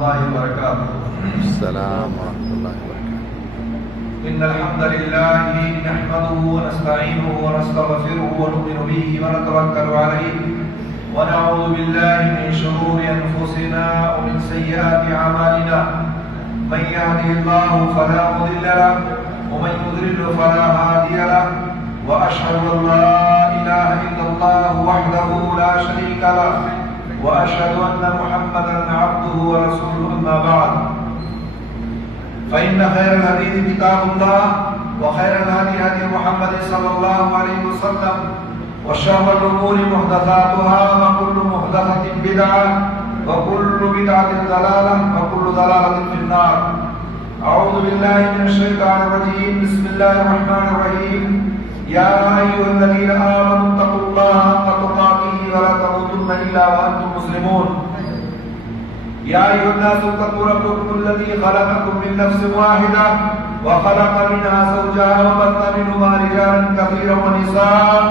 الله وبركاته. السلام ورحمة الله وبركاته. إن الحمد لله نحمده ونستعينه ونستغفره ونؤمن به ونتوكل عليه ونعوذ بالله من شرور أنفسنا ومن سيئات أعمالنا. من يهده الله فلا مضل له ومن يضلل فلا هادي له وأشهد أن لا إله إلا الله وحده لا شريك له وأشهد أن محمدا عبده ورسوله. أما بعد فإن خير الحديث كتاب الله وخير الهدي هدي محمد صلى الله عليه وسلم وشر الأمور محدثاتها وكل محدثة بدعة وكل بدعة ضلالة وكل ضلالة في النار. أعوذ بالله من الشيطان الرجيم. بسم الله الرحمن الرحيم. يا أيها الذين آمنوا اتقوا الله حق تقاته ولا تموتن إلا وأنتم مسلمون. يا أيها الناس اتقوا ربكم الذي خلقكم من نفس واحدة وخلق منها زوجها وبث منهما رجالا كثيرا ونساء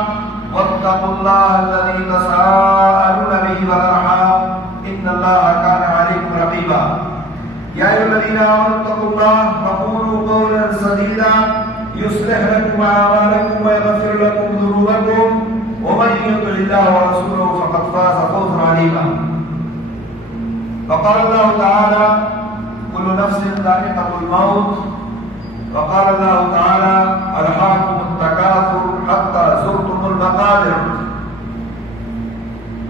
واتقوا الله الذي تساءلون به والأرحام إن الله كان عليكم رقيبا. يا أيها الذين آمنوا اتقوا الله وقولوا قولا سديدا يصلح لكم أعمالكم ويغفر لكم ذنوبكم ومن يطع الله ورسوله فقد فاز فوزا عظيما. وقال الله تعالى كل نفس ذائقة الموت. وقال الله تعالى ألهاكم التكاثر حتى زرتم المقابر.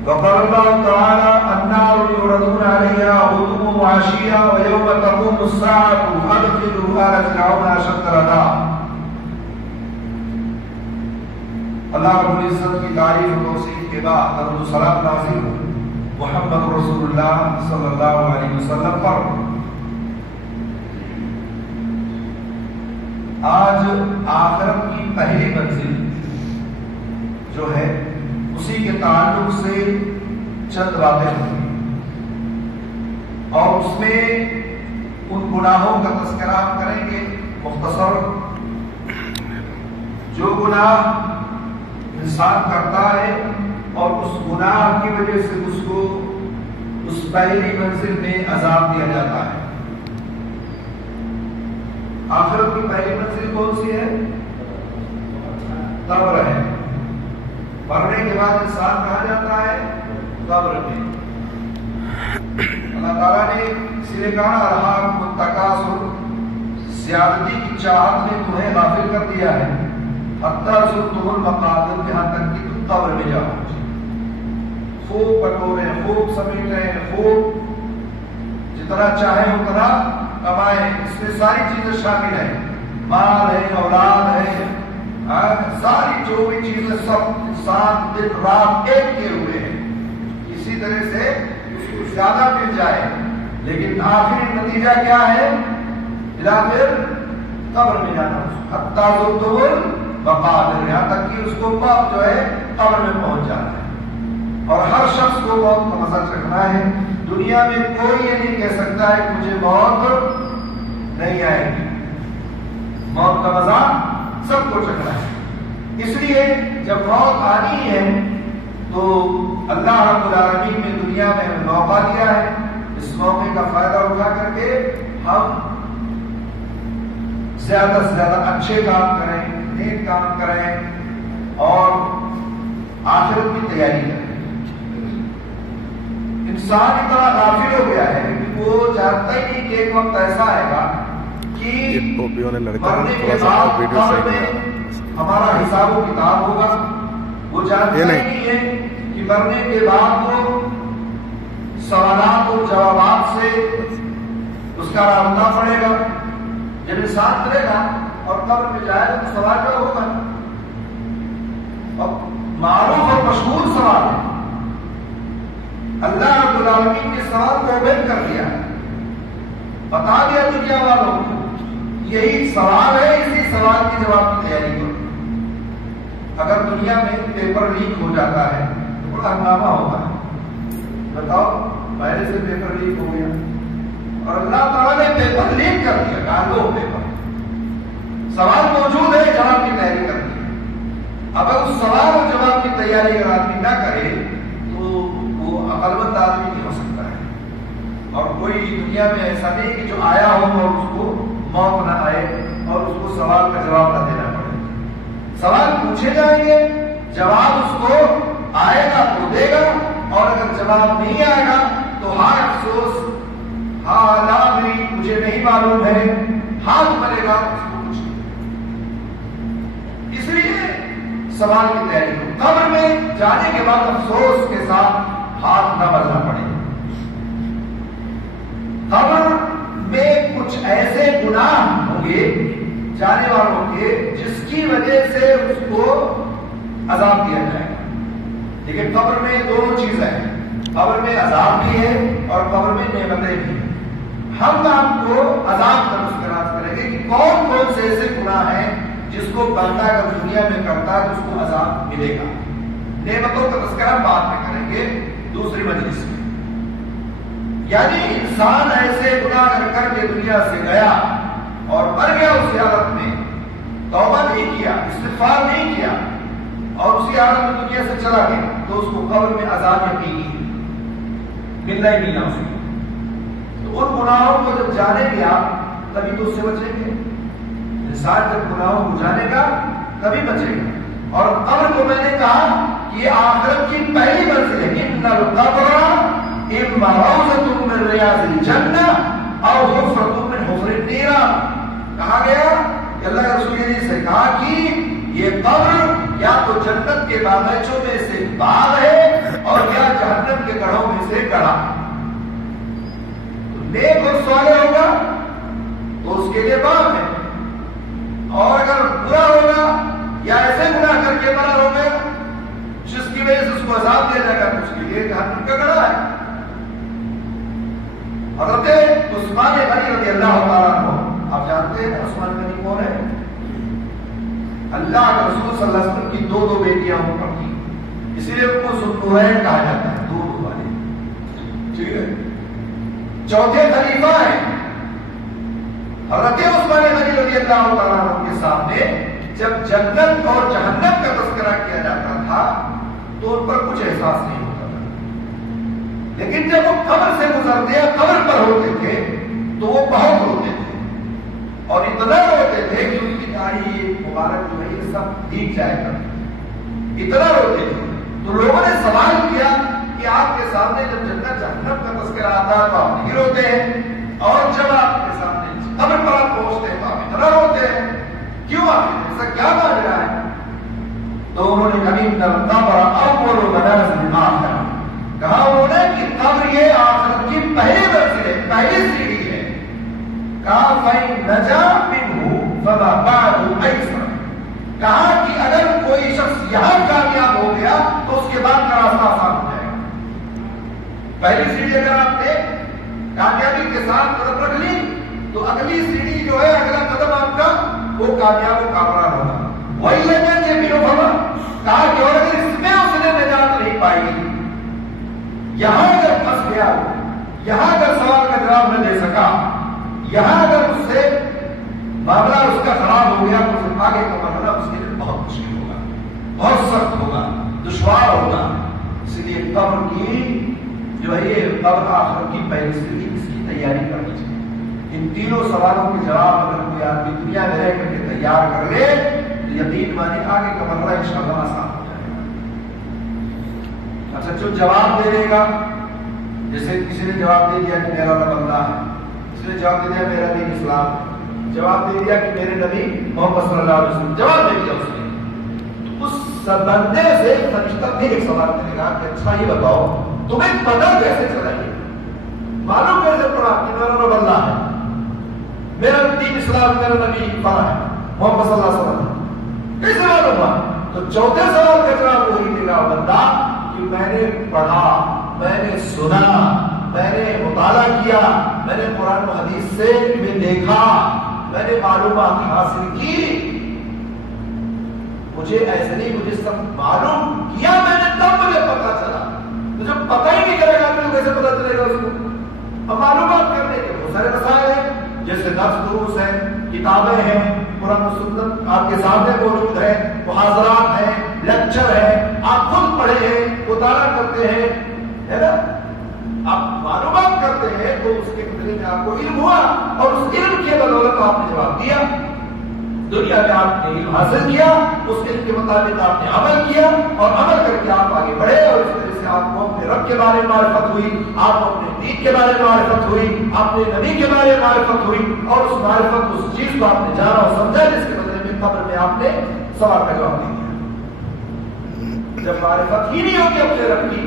وقال الله تعالى النار يعرضون عليها غدوا وعشيا ويوم تقوم الساعة أدخلوا آل فرعون أشد العذاب. اللہ رب العزت کی تعریف و توصیف کے بعد درود و سلام نازل ہو محمد رسول اللہ صلی اللہ علیہ وسلم پر. آج آخرت کی پہلی منزل جو ہے اسی کے تعلق سے چند باتیں ہوئی اور اس میں ان گناہوں کا تذکرہ کریں گے مختصر. جو گناہ انسان کرتا ہے اور اس گناہ کی وجہ سے اس کو اس پہلی منزل میں عذاب دیا جاتا ہے. آخرت کی پہلی منزل کون سی ہے؟ قبر ہے. مرنے کے بعد انسان کہاں جاتا ہے؟ قبر میں. اللہ تعالیٰ نے اسی لیے کہا الہاکم التکاثر، زیادتی کی چاہت نے تمہیں غافل کر دیا ہے حتی زرتم المقابر، یہاں تک کہ تم قبر میں جاؤ. خوب بٹورے، خوب سمیٹیں، خوب جتنا چاہے اتنا کمائیں. اس میں ساری چیزیں شامل ہیں، مال ہے، اولاد ہے، ساری جو بھی چیزیں سب انسان دن رات ایک کیے ہوئے ہیں. اسی طرح سے اس کو زیادہ مل جائے لیکن آخری نتیجہ کیا ہے؟ پھر قبر میں جانا. حتی زرتم المقابر، یہاں تک کہ اس کو موت جو ہے قبر میں پہنچ جانا ہے. اور ہر شخص کو موت کا مزہ چکھنا ہے. دنیا میں کوئی یہ نہیں کہہ سکتا ہے کہ مجھے موت نہیں آئے گی. موت کا مزہ سب کو چکھنا ہے. اس لیے جب موت آنی ہے تو اللہ رب العالمین نے دنیا میں ہمیں موقع دیا ہے. اس موقع کا فائدہ اٹھا کر کے ہم زیادہ سے زیادہ اچھے کام کریں، نیک کام کریں اور آخرت کی تیاری کریں. انسان اتنا غافل ہو گیا ہے کہ وہ جانتا ہی نہیں کہ ایک وقت ایسا آئے گا کہ مرنے کے بعد قبر میں ہمارا حساب و کتاب ہوگا. وہ جانتا ہی نہیں ہے کہ مرنے کے بعد وہ سوالات اور جوابات سے اس کا رابطہ پڑے گا. جب انسان کرے گا اور قبر میں جائے گا تو سوال جو ہوگا اور معروف اور مشہور سوال ہے. اللہ رب العالمین نے سوال کو اوپن کر دیا، بتا دیا دنیا والوں کو یہی سوال ہے. اسی سوال کے جواب کی تیاری کرو. اگر دنیا میں پیپر لیک ہو جاتا ہے تو بڑا ہنگامہ ہوتا ہے. بتاؤ پہلے سے پیپر لیک ہو گیا اور اللہ تعالیٰ نے پیپر لیک کر دیا. کہا لو پیپر، سوال موجود ہے، جواب کی تیاری کر دی. اگر اس سوال اور جواب کی تیاری اگر آدمی نہ کرے تو وہ عقل مند آدمی نہیں ہو سکتا ہے. اور کوئی دنیا میں ایسا نہیں کہ جو آیا ہو اور اس کو موت نہ آئے اور اس کو سوال کا جواب نہ دینا پڑے. سوال پوچھے جائیں گے، جواب اس کو آئے گا تو دے گا، اور اگر جواب نہیں آئے گا تو ہائے افسوس، ہاں لا مجھے نہیں معلوم ہے، ہاتھ ملے گا اس کو کچھ نہیں. اس لیے سوال کی تیاری ہو. قبر میں جانے کے بعد افسوس کے ساتھ ہاتھ نہ ملنا پڑے. قبر میں کچھ ایسے گناہ ہوں گے جانے والوں کے جس کی وجہ سے اس کو عذاب دیا جائے گا. لیکن قبر میں دونوں چیزیں ہیں، قبر میں عذاب بھی ہے اور قبر میں نعمتیں بھی ہیں. ہم آپ کو عذاب کا تذکرہ کریں گے کہ کون کون سے ایسے گناہ ہیں جس کو بندہ اگر دنیا میں کرتا ہے تو اس کو عذاب ملے گا. نعمتوں کا تذکرہ بعد میں کریں گے دوسری مجلس میں. یعنی انسان ایسے گناہ کر کے دنیا سے گیا اور مر گیا اسی حالت میں، توبہ نہیں کیا، استغفار نہیں کیا اور اسی حالت میں دنیا سے چلا گیا، تو اس کو قبر میں عذاب یقینی ملنا ہی ملنا اس کو. تو ان گناہوں کو جب جانے گا تبھی تو اس سے بچیں گے. انسان جب گناہوں کو جانے گا تبھی بچے گا. اور قبر کو میں نے کہا کہ یہ آخرت کی پہلی منزل ہے. ان القبر اما روضۃ من ریاض الجنہ او حفرۃ من حفر النیران. کہا گیا کہ اللہ کے رسول نے سے کہا کہ یہ قبر یا تو جنت کے باغیچوں میں سے باغ ہے اور یا جہنم کے گڑھوں میں سے گڑھا. تو نیک اور صالح ہوگا تو اس کے لیے باغ ہے، اور اگر برا ہوگا یا ایسے گناہ کر کے مرا ہوگا جس کی وجہ سے اس کو عذاب دیا جائے گا تو اس کے لیے جہنم کا گڑھا ہے. حضرت عثمان غنی رضی اللہ تعالیٰ عنہ، آپ جانتے ہیں عثمان غنی کون ہے؟ اللہ کے رسول صلی اللہ علیہ وسلم کی دو بیٹیاں ان پر تھیں، اسی لیے ان کو ذوالنورین کہا جاتا ہے، دو والے. ٹھیک ہے، چوتھے خلیفہ ہیں. حضرت عثمان غنی رضی اللہ تعالیٰ عنہ کے سامنے جب جنت اور جہنم کا تذکرہ کیا جاتا تھا تو ان پر کچھ احساس نہیں ہوتا تھا، لیکن جب وہ قبر سے گزرتے یا قبر پر ہوتے تھے تو وہ بہت روتے تھے اور اتنا روتے تھے کہ ان کی داڑھی مبارک جو ہے یہ سب بھیگ جائے گا، اتنا روتے تھے. تو لوگوں نے سوال کیا کہ آپ کے سامنے جب جنت جہنم کا تذکرہ آتا ہے تو آپ نہیں روتے ہیں، اور جب آپ کے سامنے قبر پر آپ پہنچتے ہیں تو آپ اتنا روتے ہیں، کیوں؟ آپ ایسا کیا ماجرا ہے؟ تو انہوں نے قبر اول منازل الآخرہ کہا. انہوں نے کہ قبر یہ آخرت کی پہلی منزل ہے، پہلی سیڑھی ہے. کہا فَإِن نَجَا مِنْهُ فَمَا بَعْدُ أَيْسَرُ. کہا کہ اگر کوئی شخص یہاں کامیاب ہو گیا تو اس کے بعد کا راستہ آسان ہو جائے گا. پہلی سیڑھی اگر آپ نے کامیابی کے ساتھ قدم رکھ لی تو اگلی سیڑھی جو ہے، اگلا قدم آپ کا وہ کامیاب و کامران ہوگا. وہی لگن یہ میرو بابا کہا کہ اور اگر اس میں اس نے نجات نہیں پائی، یہاں اگر پھنس گیا، یہاں اگر سوال کا جواب نہ دے سکا، یہاں اگر اس سے معاملہ اس کا خراب ہو گیا تو پھر آگے کا مرحلہ اس کے لیے بہت مشکل ہوگا، بہت سخت ہوگا، دشوار ہوگا. اس لیے قبر کی جو ہے یہ قبر آخرت کی پہلی سیڑھی، اس کی تیاری کرنی چاہیے. ان تینوں سوالوں کے جواب اگر کوئی آدمی دنیا میں رہ کر کے تیار کر لے تو یقین مانے آگے کا مرحلہ انشاءاللہ آسان ہو جائے گا. اچھا، جو جواب دے گا، جیسے کسی نے جواب دے دیا کہ میرا رب اللہ ہے، کسی نے جواب دے دیا میرا دین اسلام ہے، جواب دے دیا کہ میرے نبی محمد صلی اللہ علیہ وسلم، جواب دے دیا اس نے، تو اس بندے سے فرشتہ پھر ایک سوال کرے گا کہ اچھا یہ بتاؤ تمہیں پتہ کیسے چلا، یہ معلوم کیسے پڑا کہ میرا رب اللہ ہے، میرا دین اسلام، میرا نبی فلاں ہے محمد صلی اللہ علیہ وسلم، کیسے معلوم ہوا؟ تو چوتھے سوال کا جواب وہی دے گا بندہ کہ میں نے پڑھا، میں نے سنا، میں نے مطالعہ کیا، میں نے قرآن و حدیث سے میں دیکھا، میں نے معلومات حاصل کی، مجھے ایسے نہیں، مجھے سب معلوم کیا میں نے، تب مجھے پتہ چلا. مجھے پتہ ہی نہیں کرے گا تو کیسے پتہ چلے گا اس کو؟ اور معلومات کرنے کے بہت سارے مسائل ہیں، جیسے درس دروس ہیں، کتابیں ہیں، قرآن و سنت آپ کے سامنے موجود ہے، محاضرات ہیں، لیکچر ہے، آپ خود پڑھے ہیں، مطالعہ کرتے ہیں، ہے نا؟ آپ معلومات کرتے ہیں تو اس کے بدلے میں آپ کو علم ہوا اور اس علم کے بدولت آپ نے جواب دیا. دنیا میں آپ نے علم حاصل کیا, اس علم کے مطابق آپ نے عمل کیا اور عمل کر کے آپ آگے بڑھے اور اس طرح سے آپ کو اپنے رب کے بارے میں معرفت ہوئی, آپ کو اپنے دین کے بارے میں معرفت ہوئی, اپنے نبی کے بارے میں معرفت ہوئی اور اس معرفت اس چیز کو آپ نے جانا اور سمجھا جس کے بدلے میں قبر میں آپ نے سوال کا جواب دیا. جب معرفت ہی نہیں ہوگی اپنے رب کی,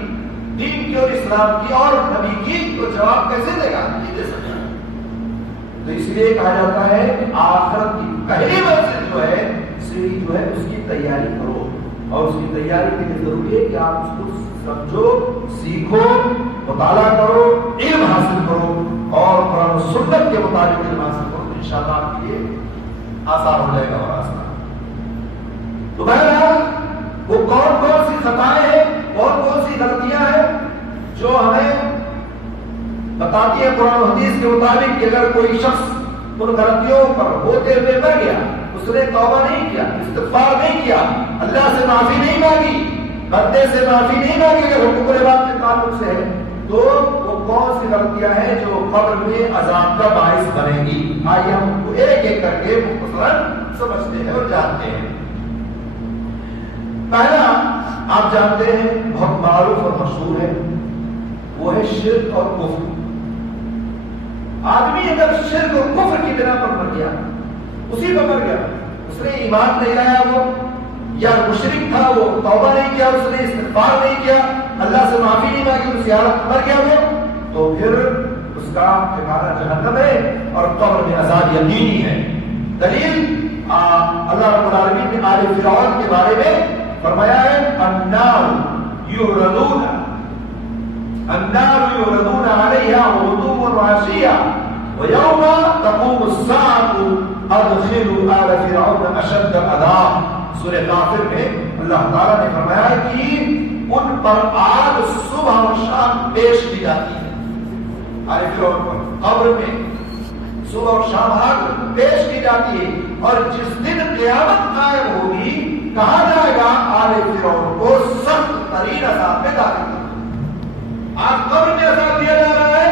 دین کی اور اسلام کی اور نبی کی, تو جواب کیسے دے گا؟ نہیں دے سکتا. تو اس لیے کہا جاتا ہے کہ آخرت کی پہلی منزل جو ہے, سیڑھی جو ہے, اس کی تیاری کرو اور اس کی تیاری کے لیے ضروری ہے کہ آپ اس کو سمجھو, سیکھو, مطالعہ کرو, علم حاصل کرو اور قرآن و سنت کے مطابق علم حاصل کرو تو انشاءاللہ آپ کے لیے آسان ہو جائے گا اور آسان. تو بہرحال وہ کون کون سی خطائیں ہیں, کون کون سی غلطیاں ہیں جو ہمیں بتاتی ہے قرآن و حدیث کے مطابق کہ اگر کوئی شخص ان غلطیوں پر ہوتے ہوئے مر گیا, اس نے توبہ نہیں کیا, استغفار نہیں کیا, اللہ سے معافی نہیں مانگی, بندے سے معافی نہیں مانگی اگر حقوق العباد کے تعلق سے ہے, تو وہ کون سی غلطیاں ہیں جو قبر میں عذاب کا باعث بنے گی. آئیے ہم ان کو ایک ایک کر کے مختصراً سمجھتے ہیں اور جانتے ہیں. پہلا آپ جانتے ہیں, بہت معروف اور مشہور ہے, وہ ہے شرک اور کفر. آدمی اگر شرک اور کفر کی بنا پر مر گیا, اسی پر مر گیا, اس نے ایمان نہیں لایا, وہ یا مشرک تھا, وہ توبہ نہیں کیا, اس نے استغفار نہیں کیا, اللہ سے معافی نہیں مانگی, اس کی حالت مر گیا وہ, تو پھر اس کا ٹھکانہ جہنم ہے اور قبر میں عذاب یقینی ہے. دلیل اللہ رب العالمین نے آل فرعون کے بارے میں فرمایا ہے, النار يعرضون عليها غدوا وعشيا ويوم تقوم الساعة ادخلوا آل فرعون اشد العذاب. سورہ غافر میں اللہ تعالیٰ نے فرمایا کہ ان پر آگ صبح اور شام پیش کی جاتی ہے. آل فرعون پر قبر میں صبح اور شام آگ پیش کی جاتی ہے, اور جس دن قیامت قائم ہوگی کہا جائے گا آل فرعون کو سخت ترین عذاب میں داخل کرو. آج قبر میں عذاب دیا جا رہا ہے,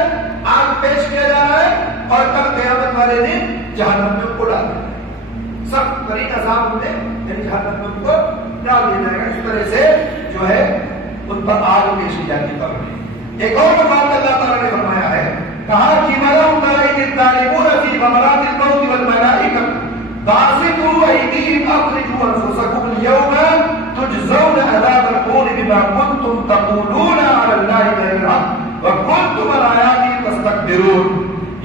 آگ پیش کیا جا رہا ہے, اور کل قیامت والے دن جہنم میں ان کو ڈال دیا جائے گا. سخت ترین عذاب میں یعنی جہنم میں ان کو ڈال دیا جائے گا. اس طرح سے جو ہے ان پر آگ پیش کی جاتی ہے قبر میں. ایک اور بات اللہ تعالیٰ نے فرمایا ہے, کہا کہ وَلَوْ تَرَ إِذِ الظَّالِمُونَ فِي غَمَرَاتِ الْمَوْتِ وَالْمَلَائِكَةُ بَاسِطُو أَيْدِيهِمْ أَخْرِجُوا أَنفُسَكُمُ الْيَوْمَ تُجْزَوْنَ عَذَابَ الْهُونِ بِمَا كُنتُمْ تَقُولُونَ عَلَى اللَّهِ غَيْرَ الْحَقِّ وَكُنتُمْ عَنْ آيَاتِهِ تَسْتَكْبِرُونَ.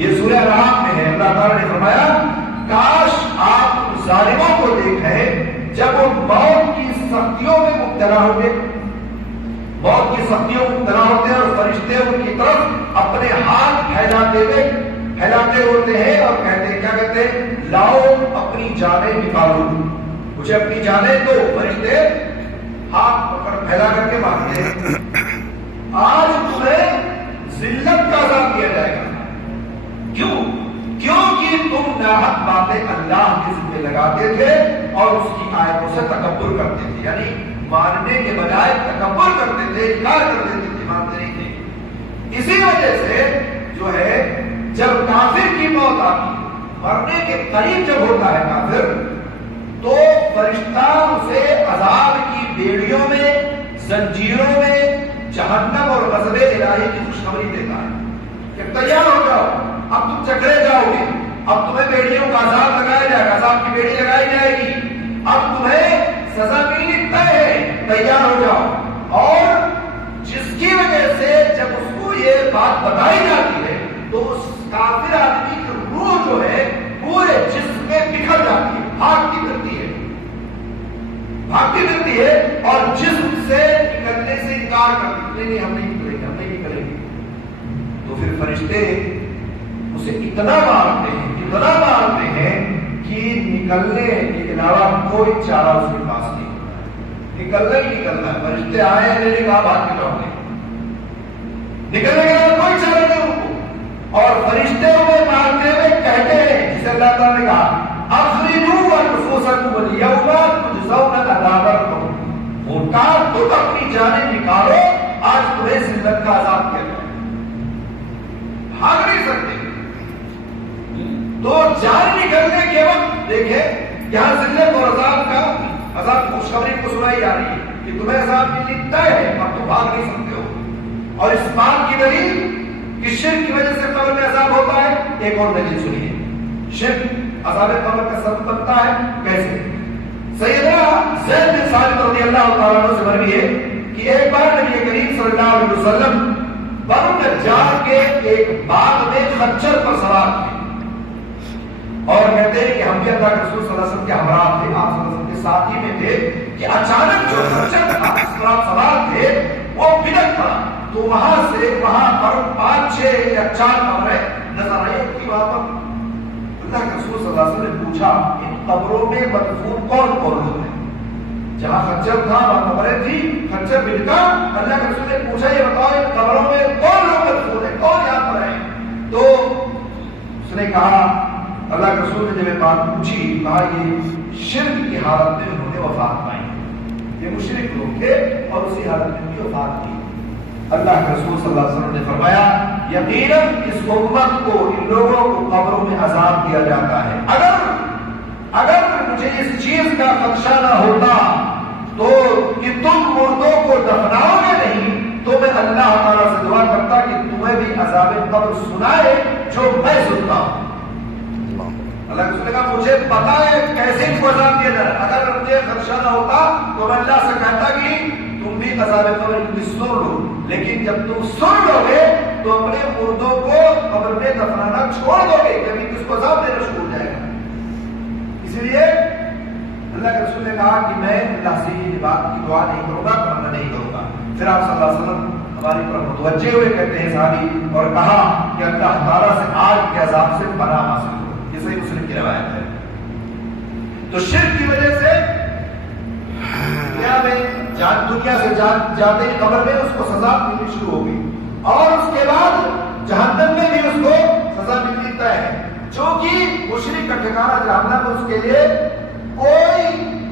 یہ سورہ انعام میں ہے. اللہ تعالیٰ نے فرمایا, کاش آپ ظالموں کو دیکھیں جب وہ موت کی سختیوں میں مبتلا ہوتے, موت کی سختیوں میں مبتلا ہوتے ہیں اور فرشتے ان کی طرف اپنے ہاتھ پھیلاتے ہوتے ہیں اور کہتے ہیں, کیا کہتے ہیں, لاؤ اپنی جانیں نکالو, مجھے اپنی جانیں دو. فرشتے ہاتھ پکڑ پھیلا کر کے مانگتے ہیں, آج تمہیں ذلت کا عذاب دیا جائے گا. کیوں؟ کیونکہ تم ناحق باتیں اللہ کے ذمہ لگاتے تھے اور اس کی آیتوں سے تکبر کرتے تھے, یعنی ماننے کے بجائے تکبر کرتے تھے, انکار کرتے تھے, مانتے نہیں تھے. اسی وجہ سے جو ہے جب کافر کی موت آتی, مرنے کے قریب جب ہوتا ہے کافر, تو فرشتہ اسے عذاب کی بیڑیوں میں, زنجیروں میں, جہنم اور غضب الہی کی خوشخبری دیتا ہے کہ تیار ہو جاؤ, اب تم چکرے جاؤ گے, اب تمہیں بیڑیوں کا عذاب لگایا جائے گا, عذاب کی بیڑی لگائی جائے گی, اب تمہیں سزا ملنی طے ہے, تیار ہو جاؤ. اور جس کی وجہ سے جب اس کو یہ بات بتائی جاتی ہے تو اس کافر آدمی کی روح جو ہے پورے جسم میں بکھر جاتی ہے, بھاگتی پھرتی ہے اور جسم سے نکلنے سے انکار کرتی ہے, نہیں ہم نہیں نکلیں گے. تو پھر فرشتے اسے اتنا مارتے ہیں کہ نکلنے کے علاوہ کوئی چارہ اس کے پاس نہیں ہوتا ہے, نکلنا ہی نکلنا ہے. فرشتے آئے ہیں, نے کہا بات کے لوٹنے, نکلنے کے علاوہ کوئی چارہ نہیں ان کو. اور فرشتے انہیں مارتے ہوئے کہتے ہیں, جسے اللہ تعالیٰ نے کہا اخرجوا انفسکم اليوم تجزون عذاب الهون, تم اپنی جانیں نکالو, آج تمہیں ذلت کا عذاب کیا جائے. بھاگ نہیں سکتے. تو جان نکلنے کے وقت دیکھیں یہاں ذلت اور عذاب خوشخبری کو سنائی جا رہی ہے کہ تمہیں عذاب ملنی طے ہے، اب تم بھاگ نہیں سکتے ہو. اور اس بات کی دلیل کہ شرک کی وجہ سے قبر میں عذاب ہوتا ہے، ایک اور دلیل سنیے. شرک عذاب قبر کا سبب بنتا ہے کیسے؟ سیدنا زید بن ثابت رضی اللہ تعالیٰ عنہ سے مروی ہے کہ ایک بار نبی کریم صلی اللہ علیہ وسلم بنو نجار کے ایک باغ میں خچر پر سوار تھے اور کہتے ہیں کہ ہم بھی اللہ کے رسول صلی اللہ علیہ وسلم کے ہمراہ تھے، آپ صلی اللہ علیہ وسلم کے ساتھی میں تھے کہ اچانک جو خچر تھا اس پر آپ سوار تھے وہ بلک پڑا. تو وہاں پر 5-6 یا 4 قبریں نظر آئی کہ وہاں پر اللہ کے رسول صلی اللہ علیہ وسلم نے پوچھا ان قبروں میں مدفون کون کون لوگ ہیں؟ جہاں خچر تھا وہاں قبریں تھی، خچر بلکا. اللہ کے رسول نے پوچھا یہ بتاؤ ان قبروں میں کون لوگ مدفون ہیں، کون یہاں پر ہیں؟ تو اس نے کہا، اللہ کے رسول نے جب یہ بات پوچھی کہا یہ شرک کی حالت میں انہوں نے وفات پائی. یہ مشرک لوگ تھے اور اسی حالت میں بھی وفات کی. اللہ کے رسول صلی اللہ علیہ وسلم نے فرمایا یقیناً اس امت کو، ان لوگوں کو قبروں میں عذاب دیا جاتا ہے. اگر مجھے اس چیز کا خدشہ نہ ہوتا تو کہ تم مردوں کو دفناؤ گے نہیں تو میں اللہ تعالیٰ سے دعا کرتا کہ تمہیں بھی عذاب قبر سنائے جو میں سنتا ہوں. اللہ کے رسول نے کہا مجھے پتا ہے کیسے ان کو عذاب دیا جائے. اگر مجھے خدشہ نہ ہوتا تو میں اللہ سے کہتا کہ تم بھی عذاب قبر کی سن لو، لیکن جب تم سن لو گے تو اپنے مردوں کو قبر میں دفنانا چھوڑ دو گے، کبھی کس کو عذاب دینا شروع ہو جائے گا. اس لیے اللہ کے رسول نے کہا کہ میں اللہ سے یہ بات کی دعا نہیں کروں گا، تمنا نہیں کروں گا. پھر آپ صلی اللہ علیہ وسلم ہماری طرف متوجہ ہوئے کہتے ہیں صحابی اور کہا کہ اللہ تعالیٰ سے آگ کے عذاب سے پناہ حاصل کرو. یہ صحیح مسلم کی روایت ہے. تو شرک کی وجہ سے دنیا سے جاتے ہی قبر میں اس کو سزا ملنی شروع ہو گئی اور اس کے بعد جہنم میں بھی اس کو سزا ملتی ہے. جو کہ مشرک کا ٹھکانہ جہنم اس کے لیے کوئی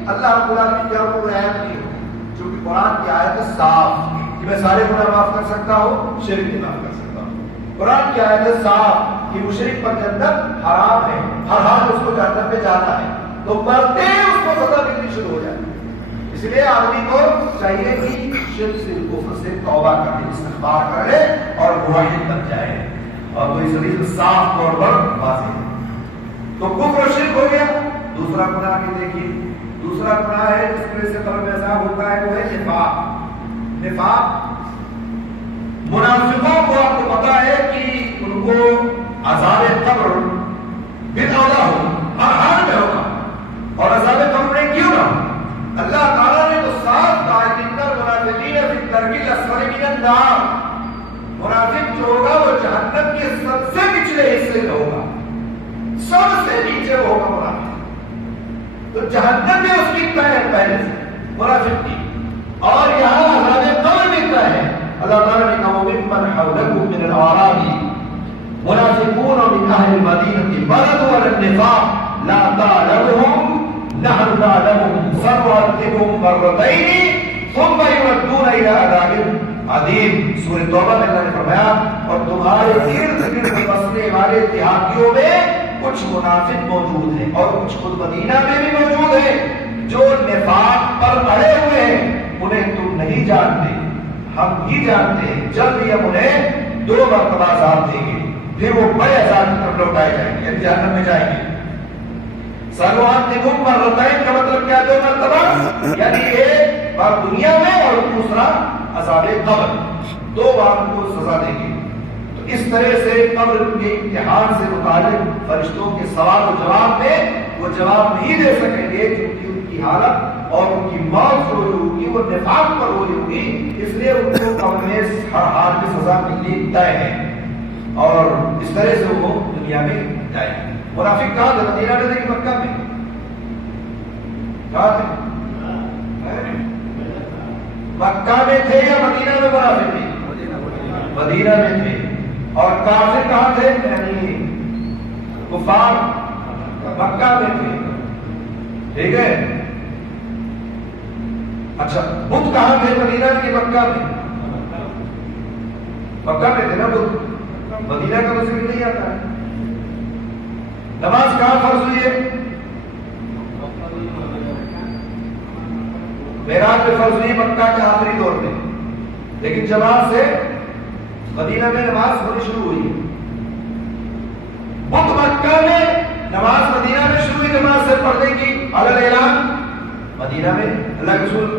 اللہ رب العالمین کی کوئی آیت نہیں ہو. جو کہ قرآن کی آیت ہے صاف کہ میں سارے گناہ معاف کر سکتا ہوں، شرک نہیں معاف کر سکتا ہوں. قرآن کی آیت ہے صاف کہ مشرک پر جنت حرام ہے، ہر حال اس کو جہنم میں جانا ہے. تو مرتے اس کو سزا ملنی شروع ہو جائے. اس لیے آدمی کو چاہیے کہ شرک سے، کفر سے توبہ کرے، استغفار کرے اور موحد بن جائے. اور تو اس حدیث صاف طور پر واضح ہے. تو کفر و شرک ہو گیا. دوسرا گناہ کی دیکھیے، دوسرا گناہ ہے جس کی وجہ سے قبر میں عذاب ہوتا ہے، وہ ہے نفاق. نفاق منافقوں کو آپ کو پتا ہے کہ ان کو عذاب قبر بلا ہو، ہر حال میں ہوگا. اور عذاب قبر میں کیوں نہ؟ اللہ تعالیٰ نے تو صاف کہا کہ المنافقین فی الدرک الاسفل من النار. منافق جو ہوگا وہ جہنم کے سب سے نچلے حصے میں ہوگا، سب سے نیچے ہوگا منافق. تو جہنم میں اس کی طے ہے پہلے سے منافق کی. اور یہاں عذاب قبر بھی طے ہے. اللہ تعالیٰ نے کہا ممن حولکم من الاعراب منافقون من اهل المدینة مرضوا على النفاق لا تعلمهم نحن نعلمهم سنعذبهم مرتين ثم يردون الى عذاب عظیم. سورہ توبہ میں اللہ نے فرمایا اور تمہارے ارد گرد بسنے والے دیہاتیوں میں کچھ منافق موجود ہیں اور کچھ خود مدینہ میں بھی موجود ہیں جو نفاق پر اڑے ہوئے ہیں. انہیں تم نہیں جانتے، ہم ہی جانتے ہیں. جلد ہی ہم انہیں 2 مرتبہ عذاب دیں گے، پھر وہ بڑے عذاب کی طرف لوٹائے جائیں گے، جہنم میں جائیں گے. سنعذبهم مرتين کا مطلب کیا؟ 2 مرتبہ، یعنی ایک بار دنیا میں اور دوسرا عذاب قبر. 2 بار ان کو سزا دیں گے. تو اس طرح سے قبر کے امتحان سے متعلق فرشتوں کے سوال و جواب میں وہ جواب نہیں دے سکیں گے کیونکہ ان کی حالت اور ان کی موت جو ہوگی وہ نفاق پر ہوگی. اس لیے ان کو قبر میں ہر حال میں سزا ملنی طے ہے اور اس طرح سے وہ دنیا میں جائیں گے. منافق کہاں تھے؟ مدینہ میں تھے کہ مکہ میں؟ کہاں تھے؟ مکہ میں تھے یا مدینہ میں منافق تھے؟ مدینہ میں تھے. اور کافر کہاں تھے؟ یعنی کفار مکہ میں تھے. ٹھیک ہے. اچھا بدھ کہاں تھے؟ مدینہ کی مکہ میں؟ مکہ میں تھے نا بدھ. مدینہ کا تو ذکر نہیں آتا ہے. نماز کہاں فرض ہوئی ہے؟ معراج میں فرض ہوئی مکہ کے آخری دور میں، لیکن جماعت سے مدینہ میں نماز ہونی شروع ہوئی. بدھ مکہ میں نماز مدینہ میں شروع ہوئی نماز سے پڑھنے کی علی اعلان مدینہ میں، اللہ کے رسول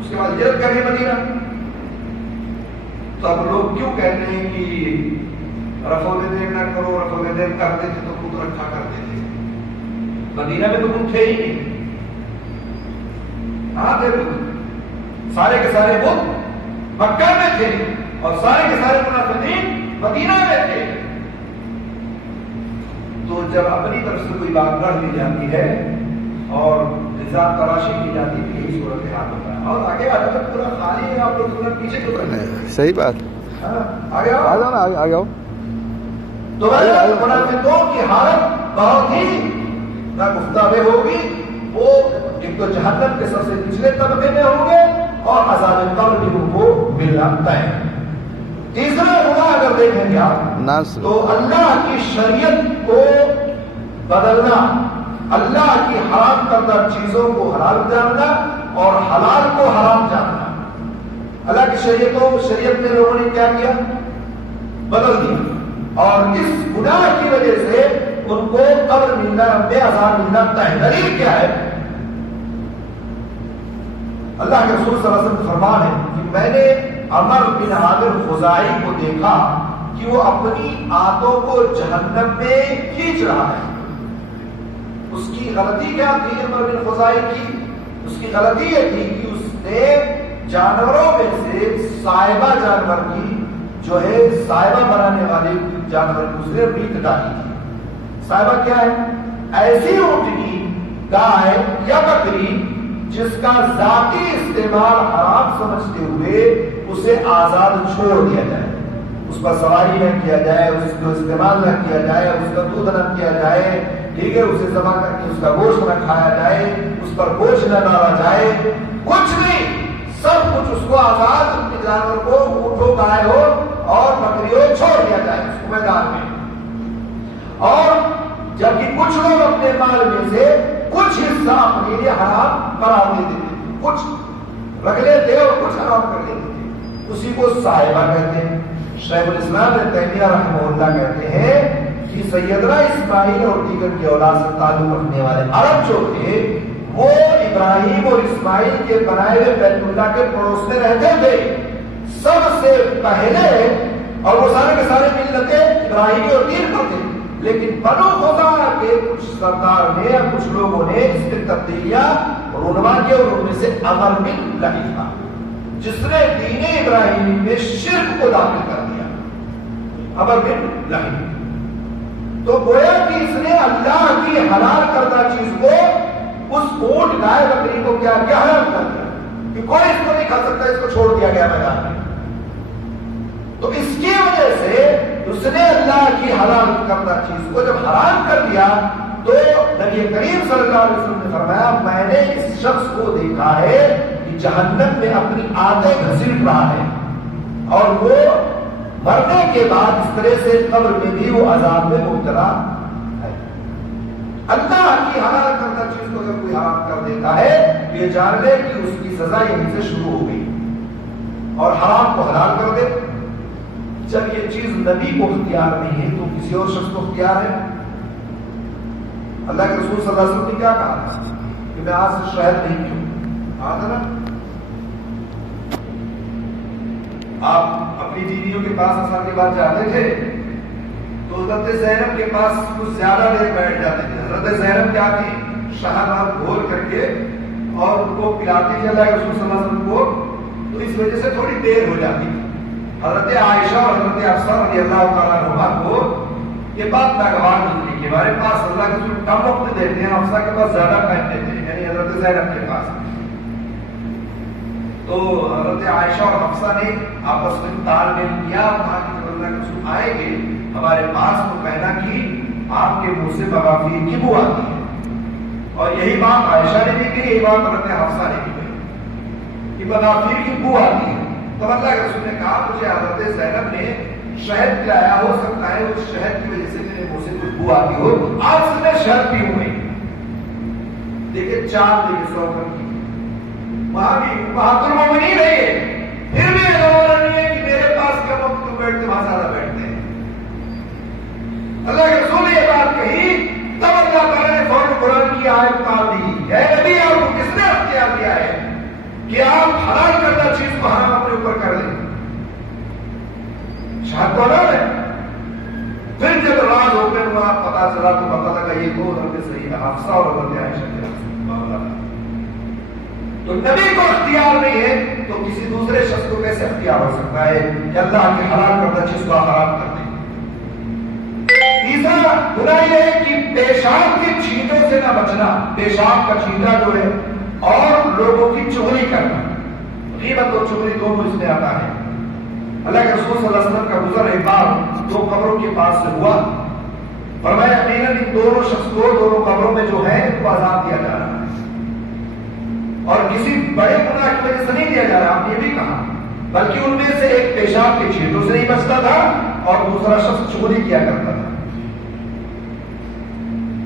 اس کے بعد ہجرت کر گئے مدینہ. تو اب لوگ کیوں کہتے ہیں کہ رفع الیدین نہ کرو، رفع الیدین کرتے تھے تو خود رکھا کرتے تھے. مدینہ میں تو خود تھے ہی نہیں. ہاں تھے سارے کے سارے بدھ مکہ میں تھے اور سارے کے سارے منافقین مدینہ میں تھے. تو جب اپنی طرف سے کوئی بات گڑھ لی جاتی ہے اور نظام تراشی کی جاتی ہے یہی صورت حال ہوتا ہے. اور آگے آگے پورا خالی ہے، آپ لوگ پورا پیچھے کیوں رہتے ہیں؟ صحیح بات. آگے آؤ، آ جاؤ نا، آگے آؤ. تو منافقوں کی حالت بہت ہی ناگفتہ ہوگی. وہ ایک تو جہنم کے سب سے پچھلے طبقے میں ہوں گے اور عذاب قبر بھی ان کو ملنا طے. تیسرا گناہ اگر دیکھیں گے آپ تو اللہ کی شریعت کو بدلنا، اللہ کی حرام کردہ چیزوں کو حلال جاننا اور حلال کو حرام جاننا. اللہ کی شریعت میں لوگوں نے کیا کیا؟ بدل دیا، اور اس گناہ کی وجہ سے ان کو قبر ملنا، بے عذاب ملنا طے. دلیل کیا ہے؟ اللہ کے رسول صلی اللہ علیہ وسلم فرمان ہے کہ میں نے عمر بن عامر خزاعی کو دیکھا کہ وہ اپنی آنتوں کو جہنم میں کھینچ رہا ہے. اس کی غلطی کیا تھی عمر بن خزاعی کی؟ اس کی غلطی یہ تھی کہ اس نے جانوروں میں سے صائبہ جانور کی، جو ہے صائبہ بنانے والے جانور کی اس نے ریت ڈالی تھی. صائبہ کیا ہے؟ ایسی اونٹنی، گائے یا بکری جس کا ذاتی استعمال حرام سمجھتے ہوئے اسے آزاد چھوڑ دیا جائے، اس پر سواری نہ کیا جائے، اس کو استعمال نہ کیا جائے، اس کا دودھ نہ کیا جائے، ٹھیک ہے، اسے ذبح کر کے اس کا گوشت نہ کھایا جائے، اس پر گوشت نہ ڈالا جائے، کچھ نہیں، سب کچھ اس کو آزاد، ان کے جانور کو اونٹ ہو، گائے ہو اور بکری ہو چھوڑ دیا جائے اس کو میدان میں. اور جبکہ کچھ لوگ اپنے مال میں سے کچھ حصہ اپنے لیے حرام قرار دے دیتے تھے، کچھ رکھ لیتے اور کچھ حرام کر دیتے تھے. اسی کو صائبہ کہتے ہیں. شیخ الاسلام ابن تیمیہ رحمہ اللہ کہتے ہیں کہ سیدنا اسماعیل اور دیگر کی اولاد سے تعلق رکھنے والے عرب جو تھے وہ ابراہیم اور اسماعیل کے بنائے ہوئے بیت اللہ کے پڑوس میں رہتے تھے سب سے پہلے، اور وہ سارے کے سارے ملتیں ابراہیمی اور دین پر تھے. لیکن بنو خزاعہ کے کچھ سردار نے یا کچھ لوگوں نے اس میں تبدیلیاں رونما کی، اور ان میں سے عمر بن لہی تھا جس نے دین ابراہیمی میں شرک کو داخل کر دیا. عمر بن لہی تو گویا کہ اس نے اللہ کی حلال کردہ چیز کو، اس اونٹ گائے بکری کو کیا کیا حرام کر دیا کہ کوئی اس کو نہیں کھا سکتا، اس کو چھوڑ دیا گیا میدان میں. تو اس کی وجہ سے اس نے اللہ کی حلال کردہ چیز کو جب حرام کر دیا تو نبی کریم صلی اللہ علیہ وسلم نے فرمایا میں نے اس شخص کو دیکھا ہے کہ جہنم میں اپنی آنتیں گھسیٹ رہا ہے اور وہ مرنے کے بعد اس طرح سے قبر میں بھی وہ عذاب میں مبتلا ہے. اللہ کی حلال کردہ چیز کو اگر کوئی حرام کر دیتا ہے یہ جان لے کہ اس کی سزا یہیں سے شروع ہو گئی، اور حرام کو حلال کر دے. جب یہ چیز نبی کو اختیار نہیں ہے تو کسی اور شخص کو اختیار ہے. اللہ کے رسول صلی اللہ علیہ وسلم نے کیا کہا کہ میں آج سے شہد نہیں پیوں. آتا نا آپ اپنی بیویوں کے پاس اثر کے بعد جاتے تھے تو حضرت زینب کے پاس کچھ زیادہ دیر بیٹھ جاتے تھے. حضرت زینب کیا تھی؟ شہد گھول کر کے اور ان کو پلاتی تھی اللہ کے رسول صلی اللہ علیہ وسلم کو، تو اس وجہ سے تھوڑی دیر ہو جاتی تھی. حضرت عائشہ اور حضرت حفصہ رضی اللہ تعالیٰ عنہما کو یہ بات ناگوار ملتی کہ ہمارے پاس اللہ کے رسول کم وقت دیتے ہیں، حفصہ کے پاس زیادہ ٹائم دیتے ہیں، یعنی حضرت زینب کے پاس. تو حضرت عائشہ اور حفصہ نے آپس میں تال میل کیا، کہا کہ جب اللہ کے رسول آئیں گے ہمارے پاس تو کہنا کہ آپ کے منہ سے بغافیر کی بو آتی ہے. اور یہی بات عائشہ نے بھی کی، یہی بات حضرت حفصہ نے بھی کی کہ بغافیر کی بو آتی ہے. تو اللہ کے رسول نے کہا مجھے حضرت زینب نے شہد پلایا، ہو سکتا ہے اس شہد کی وجہ سے میرے منہ سے خوشبو آتی ہو، آج سے میں شہد پیوں گی. دیکھیں چاند دیکھیں سوکر کی، وہاں بھی بہادر مومنین ہے، پھر بھی یہ ضرور نہیں ہے کہ میرے پاس کم وقت کیوں بیٹھتے، وہاں زیادہ بیٹھتے ہیں. اللہ کے رسول نے یہ بات کہی، تب اللہ تعالیٰ نے فوراً قرآن کی آیت اتار دی. اے نبی، آپ کو کس نے اختیار دیا ہے کہ آپ حلال کردہ چیز کو حرام اپنے اوپر کر لیں؟ شاید تو حلال ہے. پھر جب راز اوپن ہوا، پتا چلا تو پتا لگا یہ دو حضرت سیدہ حفصہ اور حضرت عائشہ کے معاملہ. تو نبی کو اختیار نہیں ہے تو کسی دوسرے شخص کو کیسے اختیار ہو سکتا ہے کہ اللہ کی حلال کردہ چیز کو حرام کر دے؟ تیسرا گناہ یہ ہے کہ پیشاب کے چھینٹوں سے نہ بچنا. پیشاب کا چھینٹا جو ہے اور لوگوں کی چغلی کرنا، غیبت اور چغلی دونوں اس میں آتا ہے. اللہ کے رسول صلی اللہ علیہ وسلم کا گزر ایک بار دو قبروں کے پاس سے ہوا، فرمایا یقیناً ان دونوں شخص کو دونوں قبروں میں جو ہے ان کو عذاب دیا جا رہا ہے، اور کسی بڑے گناہ کی وجہ سے نہیں دیا جا رہا، آپ نے یہ بھی کہا، بلکہ ان میں سے ایک پیشاب کے چھینٹوں سے نہیں بچتا تھا اور دوسرا شخص چغلی کیا کرتا تھا.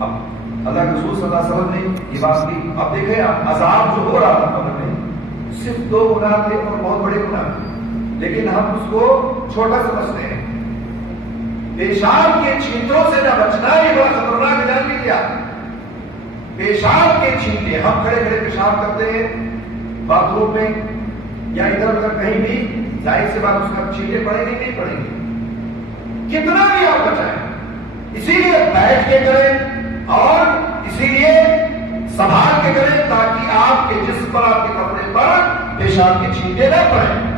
اب اللہ کے رسول صلی اللہ علیہ وسلم نے یہ بات کی. اب دیکھیں عذاب جو ہو رہا تھا قبر میں صرف دو گناہ تھے اور بہت بڑے گناہ تھے، لیکن ہم اس کو چھوٹا سمجھتے ہیں. پیشاب کے چھینٹوں سے نہ بچنا یہ بڑا خطرناک ہے. جان لیجیے آپ، پیشاب کے چھینٹے، ہم کھڑے کھڑے پیشاب کرتے ہیں باتھ روم میں یا ادھر ادھر کہیں بھی، ظاہر سی بات اس کا چھینٹے پڑیں گے نہیں پڑیں گے، کتنا بھی آپ بچائیں. اسی لیے بیٹھ کے کریں اور اسی لیے سنبھال کے کریں تاکہ آپ کے جسم پر، آپ کے کپڑے پر پیشاب کے چھینٹے نہ پڑیں.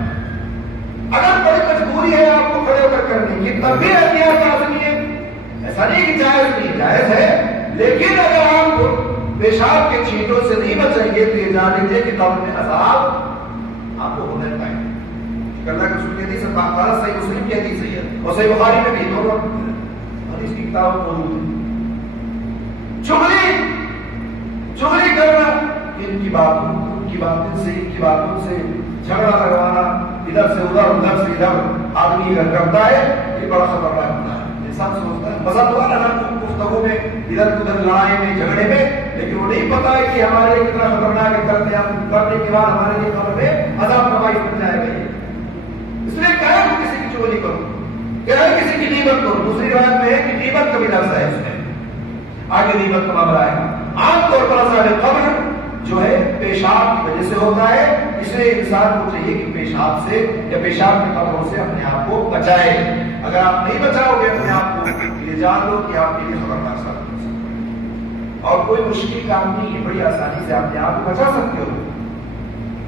اگر بڑی مجبوری ہے آپ کو کھڑے ہو کر کرنے کی تب بھی احتیاط لازمی ہے. ایسا نہیں کہ جائز نہیں، جائز ہے، لیکن اگر آپ پیشاب کے چھینٹوں سے نہیں بچیں گے تو یہ جان لیجیے کہ قبر میں عذاب آپ کو ہونے پائے. اللہ کے رسول کہتی ہے صحیح مسلم کہتی صحیح ہے اور صحیح بخاری میں بھی دونوں حدیث کی کتاب موجود ہے. چغلی کرنا، ان کی باتوں سے جھگڑا لگوانا، ادھر سے ادھر ادھر سے ادھر آدمی اگر کرتا ہے یہ بڑا خطرناک ہوتا ہے. انسان سوچتا ہے مزہ تو آنا گفتگو میں ادھر ادھر لڑائی میں جھگڑے میں، لیکن وہ نہیں پتا ہے کہ ہمارے لیے کتنا خطرناک ہے. کرنے کے بعد ہمارے لیے قبر میں عذاب کا باعث بن جائے گا. اس لیے کہا کہ کسی کی چغلی کرو، کہا کسی کی غیبت کرو. دوسری روایت میں ہے کہ غیبت کا بھی لفظ ہے اس میں، آگے غیبت کا معاملہ ہے. عام طور پر عذاب قبر جو ہے پیشاب کی وجہ سے ہوتا ہے، اس لیے انسان کو چاہیے کہ پیشاب سے یا پیشاب کے قبروں سے اپنے آپ کو بچائے. اگر آپ نہیں بچاؤ گے اپنے آپ کو، یہ جان لو کہ آپ کے لیے خطرناک ثابت ہو سکتا ہے. اور کوئی مشکل کام نہیں ہے، بڑی آسانی سے اپنے آپ کو بچا سکتے ہو.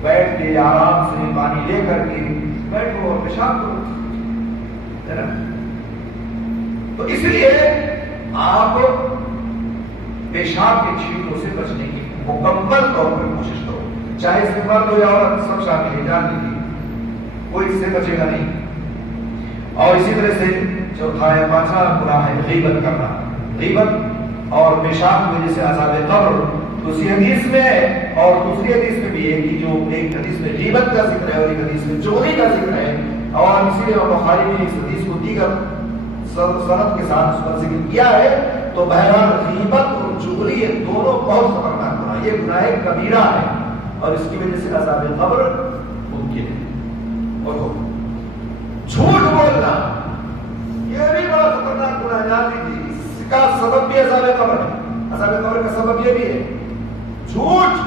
بیٹھ کے آرام سے پانی لے کر کے بیٹھو اور پیشاب کرو، ہے نا. تو اس لیے آپ پیشاب کے چھینٹوں سے بچنے کی مکمل طور پر کوشش کرو، چاہے اس میں مرد ہو یا عورت سب شامل ہے. جان لیجیے کوئی اس سے بچے گا نہیں. اور اسی طرح سے چوتھا ہے، پانچواں گناہ ہے غیبت کرنا. غیبت اور پیشاب کی وجہ سے عذاب قبر. دوسری حدیث میں اور دوسری حدیث میں بھی ہے کہ جو ایک حدیث میں غیبت کا ذکر ہے اور ایک حدیث میں چغلی کا ذکر ہے، اور اسی لیے بخاری نے اس حدیث کو دیگر سند کے ساتھ اس پر ذکر کیا ہے. تو بہرحال غیبت اور چغلی یہ دونوں بہت خطرناک گناہ، یہ گناہ کبیرہ ہے اور اس کی وجہ سے عذاب قبر ممکن ہے. اور جھوٹ بولنا یہ بھی بڑا خطرناک گناہ. جان لیجیے اس کا سبب بھی عذاب قبر ہے. عذاب قبر کا سبب یہ بھی ہے جھوٹ.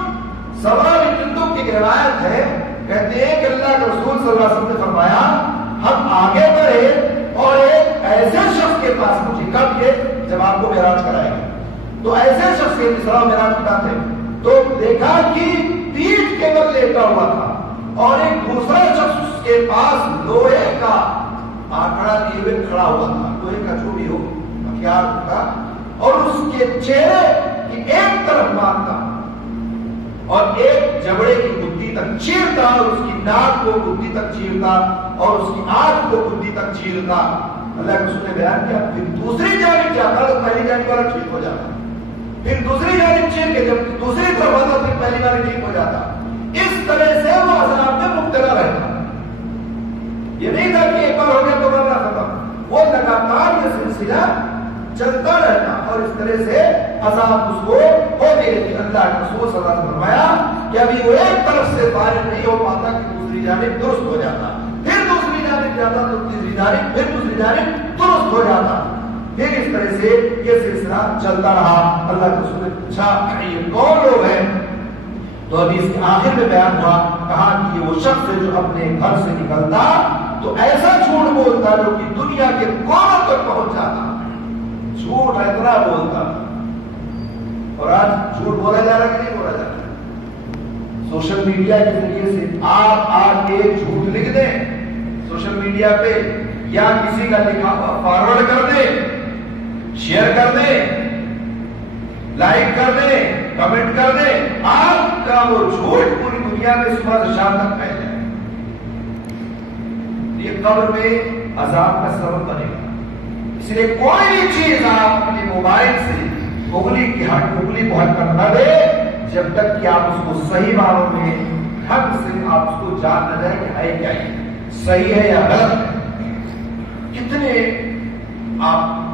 سوال جندب کی روایت ہے، کہتے ہیں کہ اللہ کے رسول صلی اللہ علیہ وسلم نے فرمایا ہم آگے بڑھے اور ایک ایسے شخص کے پاس پہنچے. کب؟ یہ جب آپ کو معراج کرائے گا تو ایسے شخص کے اسراء و معراج کی بات ہے تو دیکھا کہ پیٹھ کے بل لیٹا ہوا تھا اور ایک دوسرا شخص اس کے پاس لوہے کا آکڑا لیے ہوئے کھڑا ہوا تھا. لوہے کا جو بھی ہو ہتھیار کا، اور اس کے چہرے کی ایک طرف مارتا اور ایک جبڑے کی گدی تک چیرتا اور اس کی ناک کو گدی تک چیرتا اور اس کی آنکھ کو گدی تک چیرتا. اللہ کے رسول نے بیان کیا پھر دوسری جانب جاتا تو پہلی جانب والا ٹھیک ہو جاتا، پھر دوسری جانب چیر کے جب دوسری طرف آتا پھر پہلی والی ٹھیک ہو جاتا. اس طرح سے وہ عذاب میں مبتلا رہتا. یہ نہیں تھا کہ ایک بار ہو گیا تو مرنا ختم، وہ لگاتار یہ سلسلہ چلتا رہتا اور اس طرح سے عذاب اس کو ہوتے رہتی۔ اللہ کے رسول صلی اللہ علیہ وسلم نے فرمایا کہ ابھی وہ ایک طرف سے فارغ نہیں ہو پاتا کہ دوسری جانب درست ہو جاتا، پھر دوسری جانب جاتا تو تیسری جانب، پھر دوسری جانب درست ہو جاتا، پھر اس طرح سے یہ سلسلہ چلتا رہا۔ اللہ کے رسول نے پوچھا یہ کون لوگ ہیں؟ تو ابھی اس کے آخر میں بیان ہوا، کہا کہ یہ وہ شخص ہے جو اپنے گھر سے نکلتا تو ایسا جھوٹ بولتا جو کہ دنیا کے کونوں تک پہنچ جاتا، جھوٹ اتنا بولتا۔ اور آج جھوٹ بولا جا رہا کہ نہیں بولا جا رہا؟ سوشل میڈیا کے ذریعے سے آپ آ کے جھوٹ لکھ دیں سوشل میڈیا پہ، یا کسی کا لکھا فارورڈ کر دیں، شیئر کر دیں، لائک کر دیں، کمنٹ کر دیں، آپ کا وہ جھوٹ پوری دنیا میں صبح سے شام تک پھیل جائے، یہ قبر میں عذاب کا سبب بنے گا۔ اس لیے کوئی بھی چیز آپ اپنے موبائل سے انگلی کو ہٹ کر نہ دے جب تک کہ آپ اس کو صحیح معنوں میں حق سے آپ اس کو جان نہ جائے کہ ہے کیا، یہ صحیح ہے یا غلط ہے۔ کتنے آپ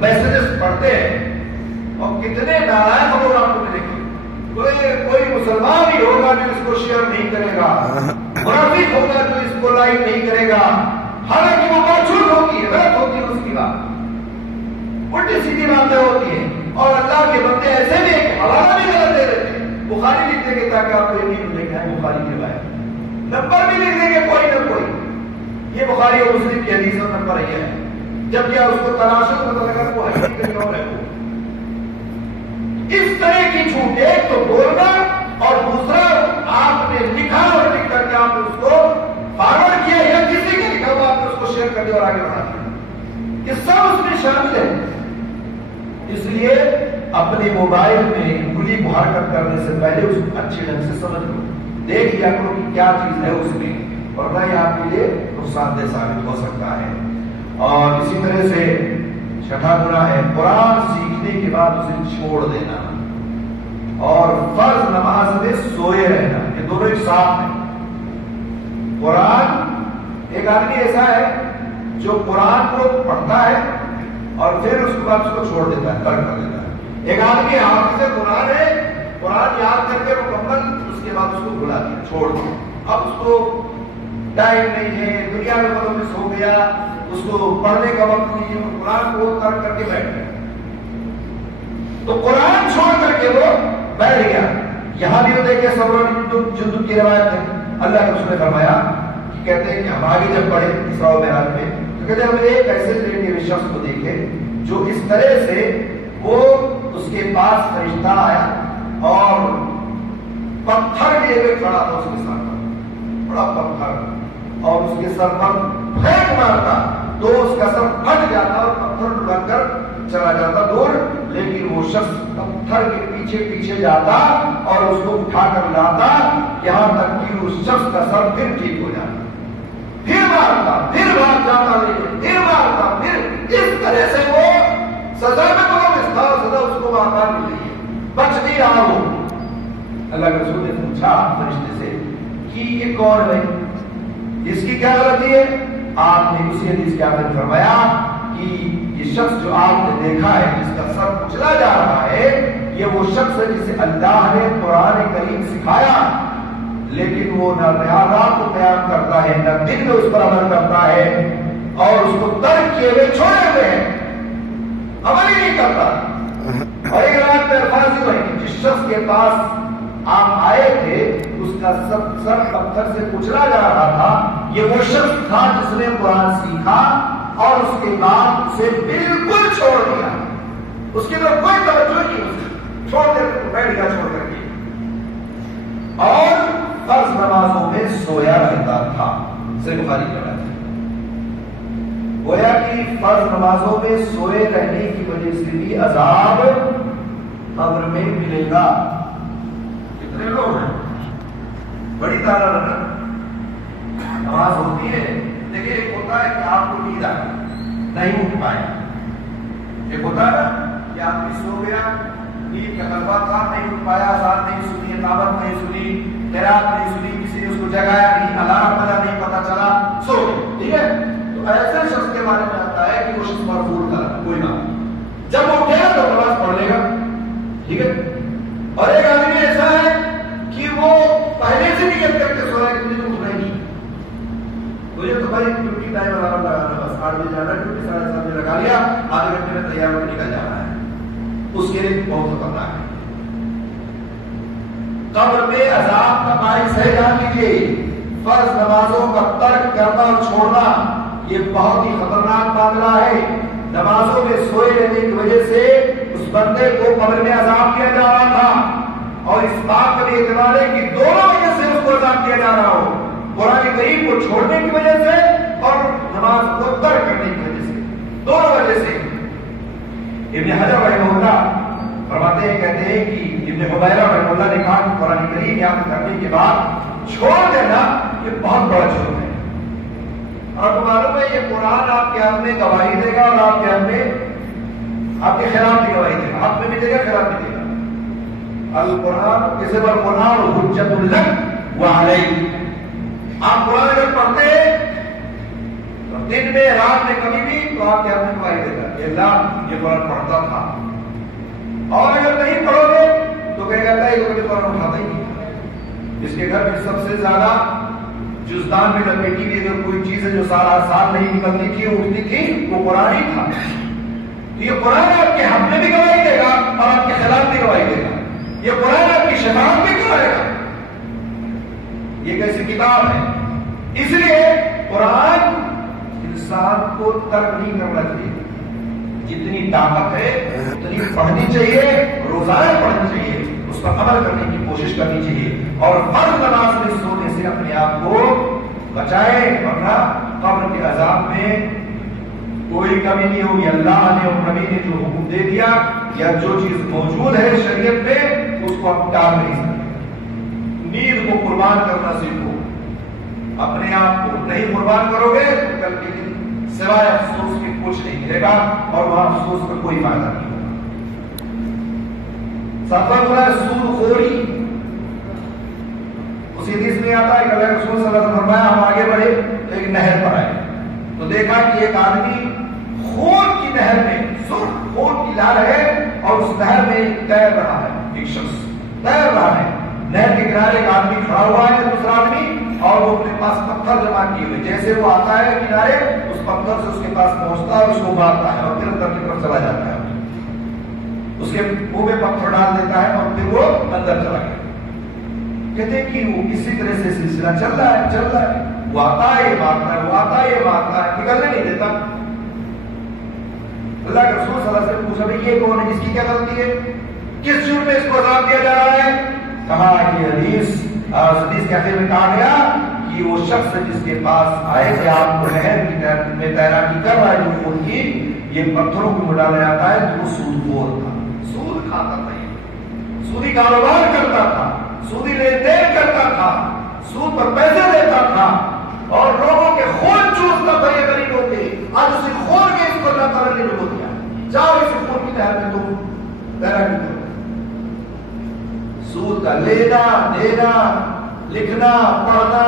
میسجز پڑھتے ہیں اور کتنے نالائق لوگ آپ کو ملیں گے، کوئی مسلمان ہی ہوگا جو اس کو شیئر نہیں کرے گا، منافق ہوگا جو اس کو لائک نہیں کرے گا، حالانکہ وہ بات جھوٹ ہوتی ہے، غلط ہوتی ہے اس کی بات، الٹی سیدھی باتیں ہوتی ہیں۔ اور اللہ کے بندے ایسے بھی ایک حوالہ بھی غلط دے دیتے ہیں، بخاری لکھ دیں گے تاکہ آپ کو یقین ہو جائے بخاری کے بارے، نمبر بھی لکھ دیں گے کوئی نہ کوئی، یہ بخاری اور مسلم کی حدیث اور نمبر ہے، جب کیا اس کو تلاشو تو پتہ لگا وہ حدیث کہیں اور ہے۔ اس طرح کی جھوٹ ایک تو بولنا اور دوسرا آپ نے لکھا اور لکھ کر کے آپ نے اس کو فارورڈ کیا یا کسی کے لکھا ہوا آپ نے اس کو شیئر کر دیا اور آگے بڑھا دیا، یہ سب اس میں شامل ہے۔ اس لیے اپنے موبائل میں انگلی کو حرکت کرنے سے پہلے اس کو اچھے ڈھنگ سے سمجھ لو، دیکھ لیا کرو کہ کیا چیز ہے اس میں، ورنہ یہ آپ کے لیے نقصان دہ ثابت ہو سکتا ہے۔ اور اسی طرح سے چھٹا گناہ ہے قرآن سیکھنے کے بعد اسے چھوڑ دینا اور فرض نماز میں سوئے رہنا، یہ دونوں ایک ساتھ ہیں۔ قرآن، ایک آدمی ایسا ہے جو قرآن کو پڑھتا ہے اور پھر اس کے بعد اس کو چھوڑ دیتا ہے، ترک کر دیتا ہے۔ ایک آدمی حافظ قرآن ہے، قرآن یاد کر کے مکمل اس کے بعد اس کو بھلا دیا، چھوڑ دیا، اب اس کو ٹائم نہیں ہے، دنیا میں ملوث ہو گیا، اس کو پڑھنے کا وقت نہیں ہے، قرآن کو ترک کر کے بیٹھ گیا، تو قرآن چھوڑ کر کے وہ بیٹھ گیا۔ یہاں بھی وہ دیکھیں جندب کی روایت ہے، اللہ کے رسول نے فرمایا کہ کہتے ہیں کہ ہم آگے جب پڑھے اسراء و معراج میں تو کہتے ہیں ہم نے ایک ایسے لیٹے ہوئے شخص کو دیکھے جو اس طرح سے وہ اس کے پاس فرشتہ آیا اور پتھر لیے ہوئے کھڑا تھا اس کے سر پر، بڑا پتھر، اور اس کے سر پر پھینک مارتا تو اس کا سر پھٹ جاتا اور پتھر لگ کر چلا جاتا دور، لیکن وہ شخص پتھر کے پیچھے پیچھے جاتا اور اس کو اٹھا کر لاتا یہاں تک کہ اس شخص کا سر پھر ٹھیک ہو جاتا، پھر مارتا، پھر بھاگ جاتا، لیکن پھر مارتا، پھر اس طرح سے وہ سزا میں ملوث تھا، سزا اس کو وہاں پر مل رہی ہے، بچ نہیں رہا وہ۔ اللہ کے رسول نے پوچھا فرشتے سے کہ یہ کون ہے، اس کی کیا غلطی ہے؟ آپ نے اسی حدیث کے آخر فرمایا کہ یہ شخص جو آپ نے دیکھا ہے جس کا سر کچلا جا رہا ہے یہ وہ شخص ہے جسے اللہ نے قرآن کریم سکھایا، لیکن وہ نہ رات کو قیام کرتا ہے نہ دن میں اس پر عمل کرتا ہے اور اس کو ترک کیے ہوئے چھوڑے ہوئے ہیں، عمل ہی نہیں کرتا۔ اور ایک رات میں الفاظ یہ ہے کہ جس شخص کے پاس آپ آئے تھے اس کا سر پتھر سے کچلا جا رہا تھا، یہ وہ شخص تھا جس نے قرآن سیکھا اور اس کے بعد اسے بالکل چھوڑ دیا، اس کی طرف کوئی توجہ نہیں، چھوڑ دے بیٹھ گیا چھوڑ کر کے، اور فرض نمازوں میں سویا رہتا تھا۔ صحیح بخاری کی روایت ہے، گویا کہ فرض نمازوں میں سوئے رہنے کی وجہ سے بھی عذاب قبر میں ملے گا۔ کتنے لوگ ہیں، بڑی تعداد ہے، نماز ہوتی ہے، دیکھیں ایک ہوتا ہے کہ آپ کو نیند آ نہیں اٹھ پائے، ایک ہوتا ہے کہ آدمی سو گیا، نیند کا غلبہ تھا، نہیں اٹھ پایا، اذان نہیں سنی، اقامت نہیں سنی، قرات نہیں سنی، کسی نے اس کو کو جگایا نہیں، الارم بجا نہیں، پتہ چلا سو گئے، ٹھیک ہے؟ تو ایسے شخص کے بارے میں آتا ہے کہ وہ شخص مرفوع کرا کوئی بات، جب وہ اٹھے گا تو نماز پڑھ لے گا، ٹھیک ہے؟ اور ایک آدمی ایسا ہے کہ وہ پہلے سے نیت کر کے سو رہا ہے کہ مجھے تو اٹھنا ہی نہیں، مجھے تو بھائی ڈیوٹی ٹائم الارم لگانا، بس 8 بجے جانا، ڈیوٹی 7:30 بجے لگا لیا، آدھے گھنٹے میں تیار ہو کے نکل جانا ہے، اس کے لیے بہت خطرناک ہے۔ قبر میں عذاب کا باعث ہے، جان لیجیے فرض نمازوں کا ترک کرنا اور چھوڑنا یہ بہت ہی خطرناک معاملہ ہے۔ نمازوں میں سوئے رہنے کی وجہ سے اس بندے کو قبر میں عذاب دیا جا رہا تھا، اور اس بات پر اعتبار ہے کہ دونوں وجہ سے اس کو عذاب دیا جا رہا ہو، قرآن کریم کو چھوڑنے کی وجہ سے اور نماز کو ترک کرنے کی وجہ سے، دونوں وجہ سے۔ ابن حجر رحمہ اللہ فرماتے ہیں، کہتے ہیں کہ ابن حبیرہ رحمہ اللہ نے کہا کہ قرآن کریم یاد کرنے کے بعد چھوڑ دینا یہ بہت بڑا جرم ہے۔ اور آپ کو معلوم ہے یہ قرآن آپ کے ہاتھ میں گواہی دے گا، اور آپ کے ہاتھ میں آپ کے خلاف بھی گواہی دے گا، ہاتھ میں بھی دے گا، خلاف بھی دے گا۔ القرآن کسی پر قرآن حجت لک وعلیک، آپ قرآن اگر پڑھتے تو دن میں رات میں کبھی بھی تو آپ کے ہاتھ میں گواہی دے گا کہ اللہ یہ قرآن پڑھتا تھا، اور اگر نہیں پڑھو گے تو کہے گا اللہ یہ کبھی قرآن اٹھاتا ہی نہیں۔ جس کے گھر میں سب سے زیادہ جزدان میں لپیٹی ہوئی اگر کوئی چیز ہے جو سارا سال نہیں نکلتی تھی اٹھتی تھی وہ قرآن ہی تھا۔ یہ قرآن آپ کے حق میں بھی گواہی دے گا اور آپ کے خلاف بھی گواہی دے گا، یہ قرآن آپ کی شفاعت بھی کرائے گا۔ یہ کیسی کتاب ہے، اس لیے قرآن انسان کو ترک نہیں کرنا چاہیے، جتنی طاقت ہے اتنی پڑھنی چاہیے، روزانہ پڑھنی چاہیے، اس پر عمل کرنے کی کوشش کرنی چاہیے، اور فرض نماز میں سونے سے اپنے آپ کو بچائے، ورنہ قبر کے عذاب میں کوئی کمی نہیں ہوگی۔ اللہ نے اور نبی نے جو حکم دے دیا یا جو چیز موجود ہے شریعت میں اس کو آپ ٹال نہیں سکتے۔ نیند کو قربان کرنا سیکھو، اپنے آپ کو نہیں قربان کرو گے تو کل کے دن سوائے افسوس کے کچھ نہیں ملے گا، اور وہاں افسوس کا کوئی فائدہ نہیں ہوگا۔ ساتواں گناہ ہے سود خوری۔ اس حدیث میں آتا ہے کہ اللہ رسول صلی اللہ علیہ وسلم فرمایا ہم آگے بڑھے تو ایک نہر پر آئے تو دیکھا کہ ایک آدمی خون کی نہر میں، سرخ خون کی لال ہے، اور اس نہر میں تیر رہا ہے، ایک شخص تیر رہا ہے، نہر کے کنارے ایک آدمی کھڑا ہوا ہے، دوسرا آدمی، اور وہ اپنے پاس پتھر جمع کیے ہوئے، جیسے وہ آتا ہے کنارے اس پتھر سے اس کے پاس پہنچتا ہے اور اس کو مارتا ہے اور پھر اندر کی طرف چلا جاتا ہے، اس کے منہ میں پتھر ڈال دیتا ہے اور پھر وہ اندر چلا گیا۔ کہتے ہیں کہ وہ اسی طرح سے سلسلہ چل رہا ہے، وہ آتا ہے یہ مارتا ہے، وہ آتا ہے یہ مارتا ہے، نکلنے نہیں دیتا۔ اللہ کے رسول صلی اللہ علیہ وسلم پوچھا بھائی یہ کون ہے، جس کی کیا غلطی ہے، کس جرم میں اس کو عذاب دیا جا رہا ہے؟ کہا کہ حدیث کے آخر میں کہا گیا کہ وہ شخص جس کے پاس آئے کہ آپ کو نہر میں تیراکی کر رہا ہے جو خون کی، یہ پتھروں کو ڈالا جاتا ہے، تو وہ سود خور تھا، سود کھاتا تھا، سودی کاروبار کرتا تھا، سودی لین دین کرتا تھا، سود پر پیسے دیتا تھا، اور لوگوں کے خون چوستا تھا یہ غریبوں کے۔ آج اسی خون کے اس کو اللہ تعالیٰ نے ڈبو دیا، جاؤ اسی خون کی نہر میں تم تیراکی کرو۔ سود کا لینا دینا، لکھنا پڑھنا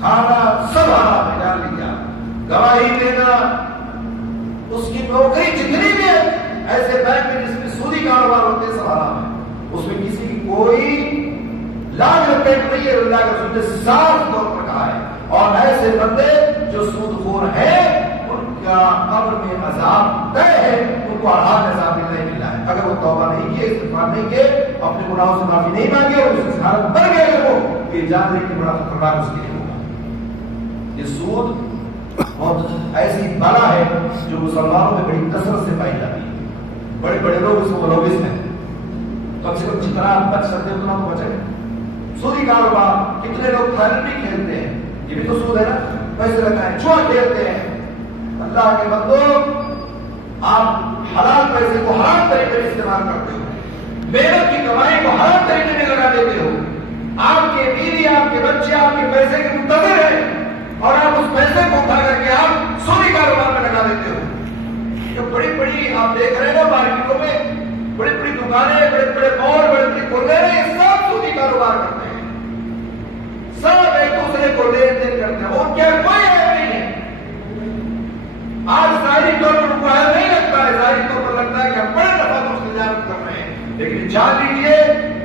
کھانا سب حرام ہے، جان لیا۔ گواہی دینا، اس کی نوکری جتنی بھی ہے ایسے بینک میں جس میں سودی کاروبار ہوتے ہیں سب حرام ہے، اس میں کسی کی کوئی لاج رپیٹ نہیں ہے، اللہ کے رسول نے صاف طور پر کہا ہے۔ اور ایسے بندے جو سود خور ہیں ان کا قبر میں عذاب طے ہے، ان کو آرام عذاب نہیں ملا ہے۔ اگر وہ توبہ نہیں کیے، استغفار نہیں کیے، اپنے گناہوں سے معافی نہیں مانگے اور اس کی حالت بن گئے وہ، یہ جان لے کہ بڑا خطرناک اس کے لیے ہوگا۔ یہ سود بہت ایسی بلا ہے جو مسلمانوں میں بڑی کثرت سے پائی جاتی ہے، بڑے بڑے لوگ اس کو ملوث ہیں، کم سے کم جتنا بچ سکتے اتنا تو بچے۔ سودی کاروبار، کتنے لوگ فائنل بھی کھیلتے ہیں، یہ بھی تو سود ہے نا، پیسے لگائیں، جوا کھیلتے ہیں۔ اللہ کے بندو، آپ حلال پیسے کو حرام طریقے سے استعمال کرتے ہو، محنت کی کمائی کو حرام طریقے میں لگا دیتے ہو، آپ کے بیوی آپ کے بچے آپ کے پیسے کے منتظر ہیں، اور آپ اس پیسے کو اٹھا کر کے آپ سودی کاروبار میں لگا دیتے ہو۔ جو بڑی بڑی آپ دیکھ رہے ہیں نا مارکیٹوں میں، بڑی بڑی دکانیں، بڑے بڑے مال، بڑے بڑے کورنر، یہ سب سودی کاروبار کرتے ہیں، سب ایک دوسرے کو لین دین کرتے ہیں، ان کے کوئی عیب نہیں ہے۔ آج ظاہری طور پر ان کو عیب نہیں لگتا ہے، ظاہری طور پر لگتا ہے کہ ہم بڑے دفعہ تو تجارت کر رہے ہیں، لیکن جان لیجیے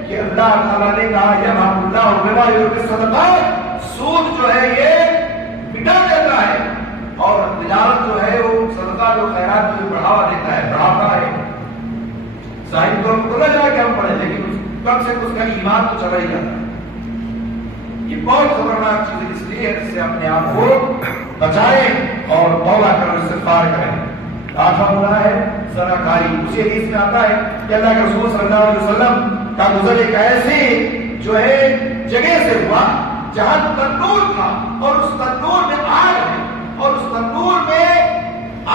کہ اللہ تعالیٰ نے کہا یمحق اللہ الربا ویربی الصدقات، سود جو ہے یہ مٹا دیتا ہے، اور تجارت جو ہے وہ صدقہ جو خیرات کو بڑھاوا دیتا ہے، بڑھاتا ہے۔ ظاہری طور پر نہ جائے کہ ہم پڑھیں، لیکن کم سے کم اس کا ایمان تو چلا ہی جاتا ہے۔ یہ بہت خطرناک چیز ہے، اس لیے اس سے اپنے آپ کو بچائیں اور توبہ کریں، استغفار کریں۔ آخر گناہ ہے زنا کاری۔ اسی حدیث میں آتا ہے کہ اللہ کے رسول صلی اللہ علیہ وسلم کا گزر ایک ایسی جو ہے جگہ سے ہوا جہاں تنور تھا، اور اس تنور میں آگ ہے، اور اس تنور میں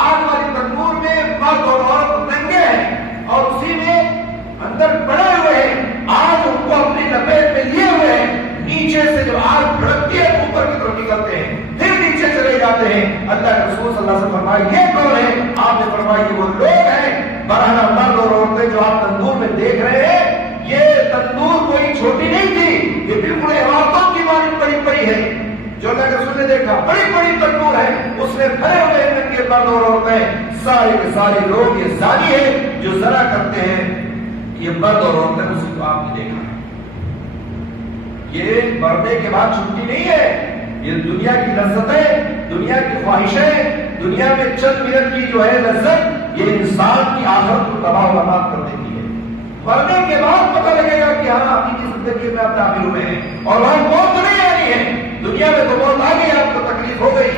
آگ والی تنور میں مرد اور عورت ننگے ہیں، اور اسی میں اندر پڑے ہوئے ہیں، آگ ان کو اپنی لپیٹ میں لیے ہوئے ہیں۔ نیچے سے جب آگ بھڑکتی ہے اوپر کی طرف نکلتے ہیں، پھر نیچے چلے جاتے ہیں۔ اللہ کے رسول صلی اللہ علیہ وسلم فرمایا یہ کون ہے؟ آپ نے فرمایا یہ وہ لوگ ہیں، برہنہ مرد اور عورتیں جو آپ تندور میں دیکھ رہے ہیں، یہ تندور کوئی چھوٹی نہیں تھی، یہ بالکل عمارتوں کی مانند بڑی بڑی ہے۔ جو اللہ کے رسول نے دیکھا بڑی بڑی تندور ہے، اس میں بھرے ہوئے ہیں ان کے مرد اور عورتیں، سارے کے سارے لوگ یہ زانی ہیں جو زنا کرتے ہیں، یہ مرد اور عورتیں اسی کو آپ نے دیکھا ہے۔ یہ مرنے کے بعد چھٹی نہیں ہے، یہ دنیا کی لذتیں، دنیا کی خواہشیں، دنیا میں چند منٹ کی جو ہے لذت، یہ انسان کی آخرت کو تباہ و برباد کر دیتی ہے۔ مرنے کے بعد پتہ لگے گا کہ ہم اپنی زندگی میں اب داخل ہوئے ہیں، اور وہاں موت نہیں آنی ہے۔ دنیا میں تو موت آ گئی، آپ کو تکلیف ہو گئی۔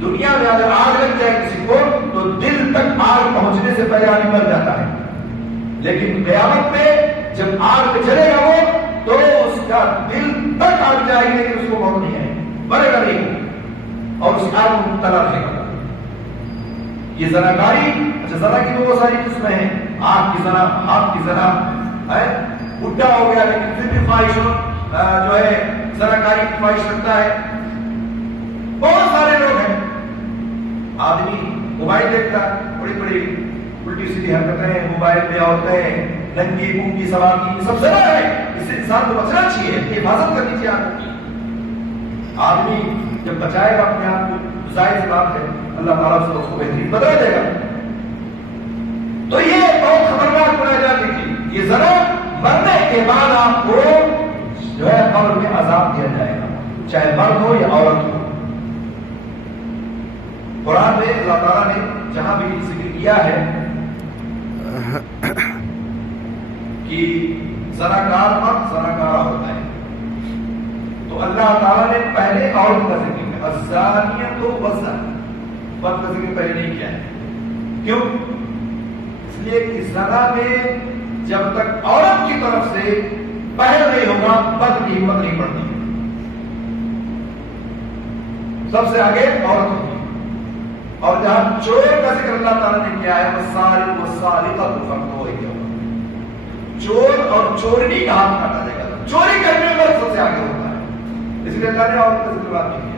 دنیا میں اگر آگ لگ جائے کسی کو تو دل تک آگ پہنچنے سے پہلے آدمی مر جاتا ہے، لیکن قیامت میں جب آگ میں چلے گا وہ تو اس کا دل تک آگ جائے گی، لیکن اس کو موت نہیں ہے، مرے گا نہیں، اور اس آگ میں مبتلا رہے گا۔ یہ زناکاری، اچھا زنا کی تو وہ ساری قسمیں ہیں، آنکھ کی زنا، ہاتھ کی زنا ہے، بڈھا ہو گیا لیکن پھر بھی خواہش جو ہے زناکاری کی خواہش رکھتا ہے۔ بہت سارے لوگ ہیں، آدمی موبائل دیکھتا ہے، بڑی بڑی الٹی سیدھی حرکتیں موبائل میں ہوتے ہیں، ننگی پونگی سواری، سب زنا ہے۔ اس سے انسان کو بچنا چاہیے، حفاظت کرنی چاہیے آپ کی۔ آدمی جب بچائے گا اپنے آپ کو، ظاہر سی بات ہے اللہ تعالیٰ اس کو بہترین بدلا دے گا۔ تو یہ بہت خطرناک گناہ جاتی تھی، یہ زنا مرنے کے بعد آپ کو جو ہے قبر میں عذاب دیا جائے گا، چاہے مرد ہو یا عورت ہو۔ قرآن میں اللہ تعالیٰ نے جہاں بھی ذکر کیا ہے کہ زناکار مرد زناکارہ ہوتا ہے، تو اللہ تعالیٰ نے پہلے عورت کا ذکر کیا، الزانیۃ والزانی، مرد کا ذکر پہلے نہیں کیا ہے۔ کیوں؟ اس لیے کہ زنا میں جب تک عورت کی طرف سے پہل نہیں ہوگا مرد کی ہمت نہیں پڑتی، سب سے آگے عورت ہوگی۔ اور جہاں چور کا ذکر اللہ تعالیٰ نے کیا ہے، والسارق والسارقۃ فاقطعوا ایدیہما، چور اور چورنی کا ہاتھ کاٹا جائے گا۔ چوری کرنے میں سب سے آگے ہوتا ہے، اس لیے اللہ نے عورت کا ذکر بات نہیں کیا۔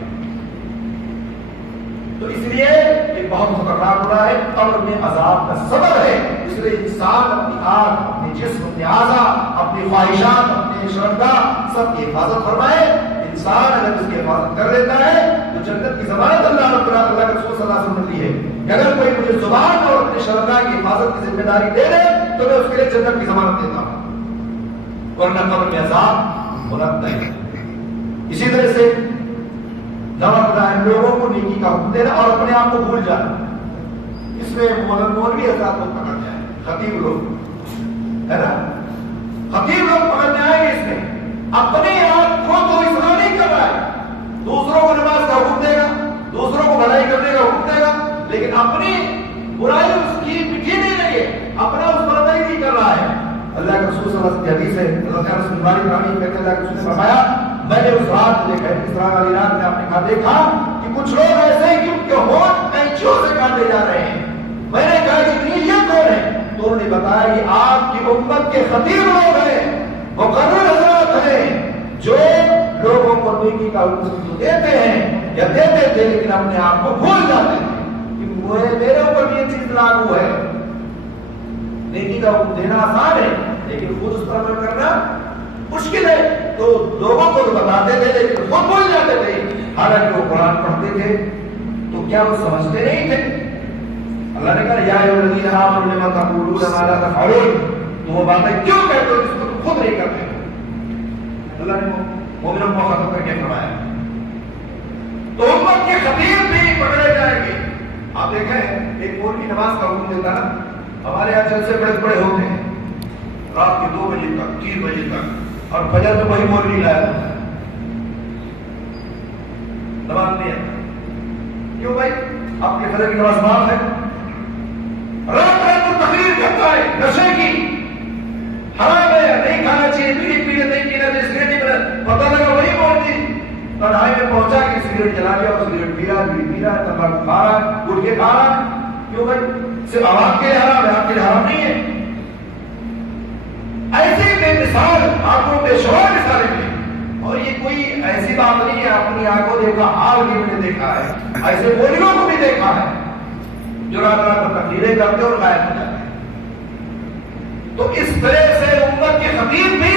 تو اس لیے یہ بہت خطرناک گناہ ہے، قبر میں عذاب کا سبب ہے۔ اس لیے انسان اپنی آنکھ، اپنے جسم، اپنے اعضاء، اپنی خواہشات، اپنے شرمگاہ سب کی حفاظت فرمائے۔ انسان اگر اس کی حفاظت کر لیتا ہے تو جنت کی ضمانت اللہ رب العالمین، اللہ کے رسول صلی اللہ علیہ وسلم نے دی ہے کہ اگر کوئی مجھے زبان اور اپنے شرمگاہ کی حفاظت کی ذمہ داری دے دے تو میں اس کے لیے جنت کی ضمانت دیتا ہوں، ورنہ قبر میں عذاب ہونا نہیں۔ اسی طرح سے لوگوں کو نیکی کا حکم دینا اور اپنے آپ کو بھول جانا، اس میں مولوی حضرات کو پکڑ جائے، خطیب لوگ ہے نا، خطیب لوگ پکڑنے آئے گے اس میں، اپنے آپ کو تو اصلاح نہیں کر رہا ہے، دوسروں کو نماز کا حکم دے گا، دوسروں کو بھلائی کرنے کا حکم دے گا، لیکن اپنی برائی اس کی مٹی نہیں رہی ہے، اپنا اس پر عمل نہیں کر رہا ہے۔ اللہ کے رسول صلی اللہ علیہ وسلم کی حدیث ہے، حضرت انس بن مالک رضی اللہ عنہ کہتے ہیں اللہ کے رسول نے فرمایا میں نے اس رات دیکھا ہے، اس رات والی رات میں آپ نے کہا دیکھا کہ کچھ لوگ ایسے ہیں کہ ان کے ہونٹ کینچیوں سے کاٹے جا رہے ہیں۔ میں نے کہا جبریل یہ کون ہے؟ تو انہوں نے بتایا یہ آپ کی امت کے خطیب لوگ ہیں، مقرر حضرات ہیں، جو لوگوں کو نیکی کا حکم دیتے ہیں یا دیتے تھے لیکن اپنے آپ کو بھول جاتے تھے کہ میرے اوپر یہ چیز لاگو ہے۔ نیکی کا حکم دینا آسان ہے لیکن خود اس پر عمل کرنا مشکل ہے۔ تو لوگوں کو تو بتاتے تھے لیکن خود بھول جاتے تھے، حالانکہ وہ قرآن پڑھتے تھے تو کیا وہ سمجھتے نہیں تھے؟ اللہ نے کہا یا ایھا الذین آمنوا لم تقولون ما لا تفعلون، تم وہ باتیں کیوں کہتے ہو جس کو تم خود نہیں کرتے ہو؟ اللہ نے مومنوں کو ختم کر کے فرمایا تو امت کے خطیب بھی پکڑے جائیں گے۔ آپ دیکھیں ایک مولوی نماز کا حکم دیتا نا، ہمارے یہاں جلسے بڑے ہوتے ہیں رات کے 2 بجے تک 3 بجے تک، اور فجر میں وہی مولوی لایا ہوتا ہے، نماز نہیں آتا۔ کیوں بھائی؟ آپ کے فجر کی نماز معاف ہے؟ رات رات کو تقریر کرتا ہے نشے کی، حرام ہے، نہیں کھانا چاہیے، بیڑی پینے نہیں پینا چاہیے، سگریٹ نہیں پینا، پتہ لگا وہی مولوی تنہائی میں پہنچا کہ سگریٹ جلا لیا اور سگریٹ پی رہا، بیڑی پی رہا، تمباکو کھا رہا، گٹکے کے کھا رہا۔ کیوں بھائی؟ صرف عوام کے لیے حرام ہے، آپ کے لیے حرام نہیں ہے۔ ایسے بے مثال آپ کو بے شمار مثالیں ملی، اور یہ کوئی ایسی بات نہیں ہے اپنی آنکھوں دیکھا، حال بھی میں نے دیکھا ہے، ایسے مولویوں کو بھی دیکھا ہے جو رات رات کو تقریریں کرتے اور غائب ہو جاتے ہیں۔ تو اس طرح سے امت کے خطیب بھی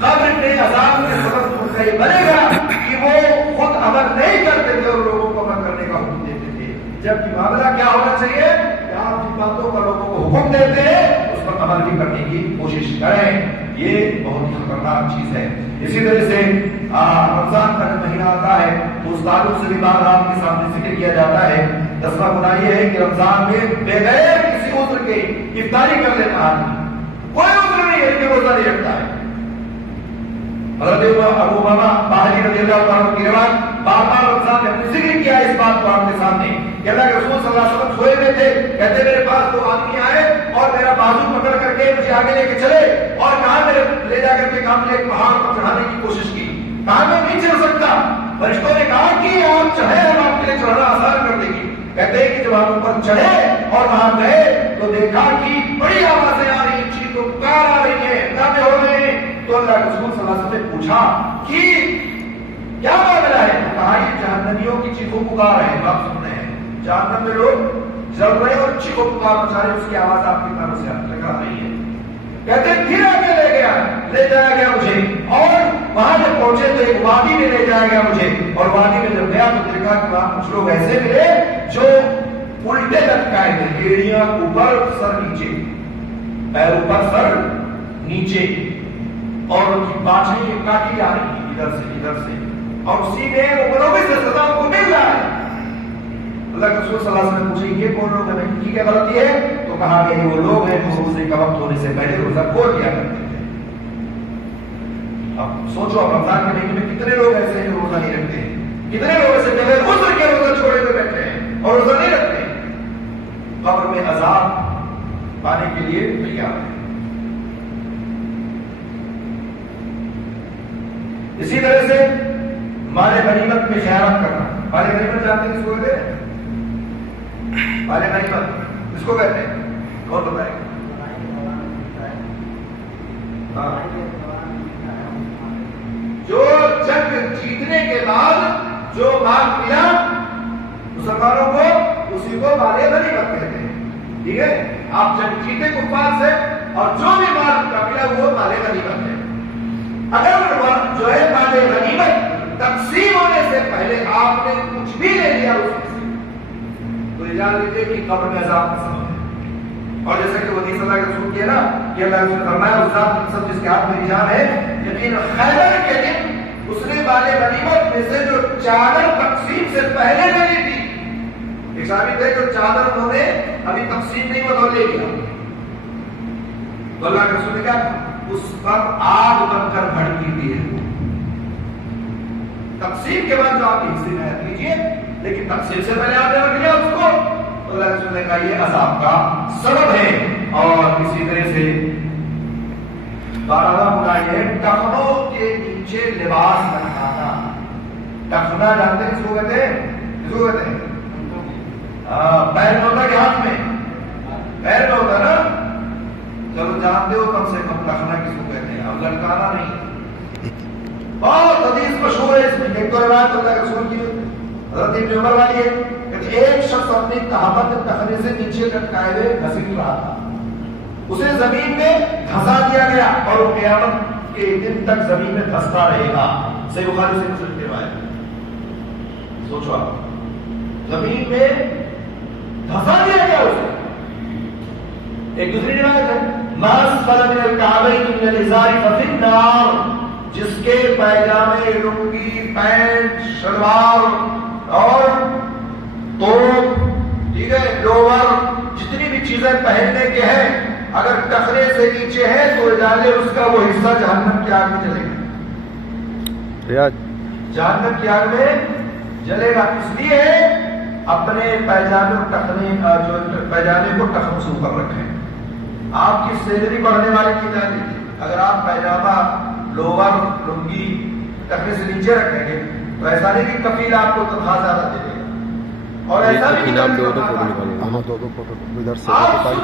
قبر کے عذاب کے سبب ان کا یہ بنے گا کہ وہ خود عمل نہیں کرتے تھے اور لوگوں کو عمل کرنے کا حکم دیتے تھے، جبکہ معاملہ کیا ہونا چاہیے کہ آپ جن باتوں کا لوگوں کو حکم دیتے ہیں اس پر عمل بھی کرنے کی کوشش کریں۔ یہ بہت ہی خطرناک چیز ہے۔ اسی طرح سے رمضان کا جب مہینہ آتا ہے تو اس تعلق سے بھی بات آپ کے سامنے ذکر کیا جاتا ہے۔ 10واں گناہ یہ ہے کہ رمضان میں بغیر کسی عذر کے افطاری کر لیتا آدمی، کوئی عذر نہیں ہے کہ روزہ نہیں رکھتا ہے۔ حضرت ابو امامہ باہلی رضی اللہ عنہ کی روایت، بار بار رمضان نے اپنے ذکر کیا اس بات کو آپ کے سامنے کہ اللہ کے رسول صلی اللہ علیہ وسلم سوئے ہوئے تھے، کہتے میرے پاس 2 آدمی آئے اور میرا بازو پکڑ کر کے مجھے آگے لے کے چلے اور کہاں میرے لے جا کر کے کام لے پہاڑ پر چڑھانے کی کوشش کی، کہا میں نہیں چڑھ سکتا۔ فرشتوں نے کہا کہ آپ چڑھے، ہم آپ کے لیے چڑھنا آسان کر دیں گے۔ کہتے ہیں کہ جب آپ اوپر چڑھے اور وہاں گئے تو دیکھا کہ بڑی آوازیں آ رہی ہیں، چیخ و پکار آ رہی ہے، ہنگامے ہو رہے ہیں۔ تو اللہ کے رسول صلی اللہ علیہ وسلم نے پوچھا کہ کیا معاملہ ہے؟ تو کہا یہ جہنمیوں کی چیخ و پکار ہے، آپ سن رہے ہیں، جہنم میں لوگ جل رہے ہیں اور چیخ و پکار مچا رہے ہیں، اس کی آواز آپ کی کانوں سے ٹکرا رہی ہے۔ کہتے ہیں پھر آگے لے جایا گیا مجھے، اور وہاں جب پہنچے تو ایک وادی میں لے جایا گیا مجھے، اور وادی میں جب گیا تو دیکھا کہ وہاں کچھ لوگ ایسے ملے جو الٹے لٹکائے تھے، ایڑیاں اوپر سر نیچے، پیر اوپر سر نیچے، اور ان کی باچھیں کاٹی جا رہی ہیں ادھر سے، اور اسی میں وہ ملوث سے سزا کو مل رہا ہے۔ اللہ کے رسول صلی اللہ علیہ وسلم نے پوچھا یہ کون لوگ ہیں، کی کیا غلطی ہے؟ تو کہا کہ یہ وہ لوگ ہیں جو روزے کا وقت ہونے سے پہلے روزہ کھول دیا کرتے تھے۔ اب سوچو اب رمضان کے مہینے میں کتنے لوگ ایسے ہیں جو روزہ نہیں رکھتے ہیں، کتنے لوگ ایسے بغیر عذر کے روزہ چھوڑے ہوئے بیٹھے ہیں اور روزہ نہیں رکھتے۔ قبر میں عذاب پانے کے لیے تیار ہے۔ اسی طرح سے مال غنیمت میں خیانت کرنا۔ مال غنیمت جانتے ہیں کس کو کہتے ہیں؟ مال غنیمت کس کو کہتے ہیں؟ کون بتائے گا؟ جو جنگ جیتنے کے بعد جو مال ملا مسلمانوں کو، اسی کو مال غنیمت کہتے ہیں۔ ٹھیک ہے، آپ جنگ جیتے کفار سے اور جو بھی مال کا ملا وہ مال غنیمت ہے۔ اگر جو ہے مال غنیمت تقسیم ہونے سے پہلے آپ نے کچھ بھی لے لیا اس سے، تو یہ جان لیجیے کہ قبر میں عذاب کا سبب ہے۔ اور جیسا کہ حدیث اللہ کے رسول کی ہے نا کہ اللہ کے رسول فرمایا اس ذات کی قسم جس کے ہاتھ میں جان ہے، یقین خیبر کے دن اس نے مال غنیمت میں سے جو چادر تقسیم سے پہلے لے لی تھی، ایک صحابی تھے جو چادر انہوں نے ابھی تقسیم نہیں ہوا تو لے لیا، تو اللہ کے رسول نے کہا اس پر آگ بن کر بھڑکی ہوئی ہے۔ تقسیم کے بعد جو آپ حصے میں رکھ لیجیے، لیکن تقسیم سے پہلے آپ نے رکھ لیا اس کو، تو اللہ رسول نے کہا یہ عذاب کا سبب ہے۔ اور اسی طرح سے 12واں گناہ یہ ہے ٹخنوں کے نیچے لباس پہنانا۔ ٹخنا جانتے ہیں کس کو کہتے ہیں؟ کس کو کہتے ہیں؟ پیر میں ہوتا ہے ہاتھ میں، پیر میں ہوتا ہے نا، چلو جانتے ہو کم سے کم ٹخنا کس کو کہتے ہیں، اب لٹکانا نہیں۔ بہت حدیث مشہور ہے اس میں، ایک تو روایت اللہ کے رسول کی حضرت ابن عمر والی ہے کہ ایک شخص اپنی کہاوت ٹخنے سے نیچے لٹکائے ہوئے گھسیٹ رہا تھا، اسے زمین میں دھسا دیا گیا اور وہ قیامت کے دن تک زمین میں دھستا رہے گا. صحیح بخاری سے مسلم کی روایت. سوچو آپ, زمین میں دھسا دیا گیا اسے. ایک دوسری روایت ہے ما اسفل من الكعبین من الازار ففی النار, جس کے پیجامے, لنگی, پینٹ, شلوار اور توپ, ٹھیک ہے, لوور, جتنی بھی چیزیں پہننے کے ہیں, اگر ٹخنے سے نیچے ہے تو ڈالے اس کا وہ حصہ جہنم کی آگ میں جلے گا. جہنم کی آگ میں جلے گا. اس لیے اپنے پیجامے اور ٹخنے جو پیجامے کو ٹخنوں سے اوپر رکھیں. آپ کی سیلری بڑھنے والی چیز ہے. اگر آپ پیجامہ, لوور, لنگی ٹخنے سے نیچے رکھیں گے تو ایسا نہیں کہ کفیل آپ کو تنخواہ زیادہ دے دے, اور ایسا بھی نہیں آپ سنت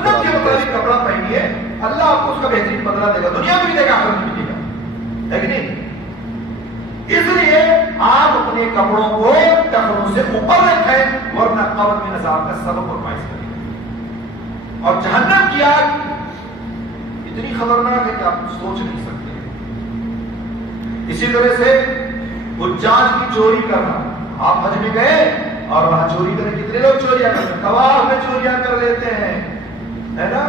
کے مطابق کپڑا پہنیے, اللہ آپ کو اس کا بہترین بدلہ دے گا, دنیا میں بھی دے گا, آخرت میں بھی دے گا, ہے کہ نہیں؟ اس لیے آپ اپنے کپڑوں کو ٹخنوں سے اوپر رکھیں, ورنہ قبر میں عذاب کا سبب اور باعث کرے گا. اور جہنم کی آگ اتنی خطرناک ہے کہ آپ سوچ نہیں سکتے. اسی طرح سے حجاج کی چوری کرنا, آپ حج میں گئے اور وہاں چوری کریں, کتنے لوگ چوریاں کرتے ہیں, طواف میں چوریاں کر لیتے ہیں, ہے نا,